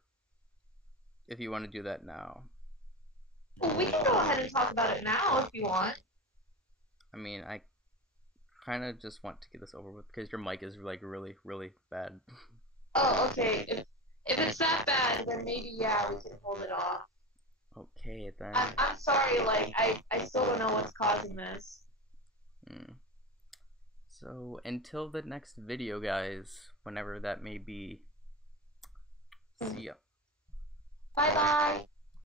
if you want to do that now. Well, we can go ahead and talk about it now if you want. I mean, I kind of just want to get this over with because your mic is like really, really bad. Oh, okay. If it's that bad, then maybe, yeah, we can hold it off. Okay, then. I'm sorry, like, I still don't know what's causing this. So, until the next video, guys, whenever that may be, see ya. Bye-bye.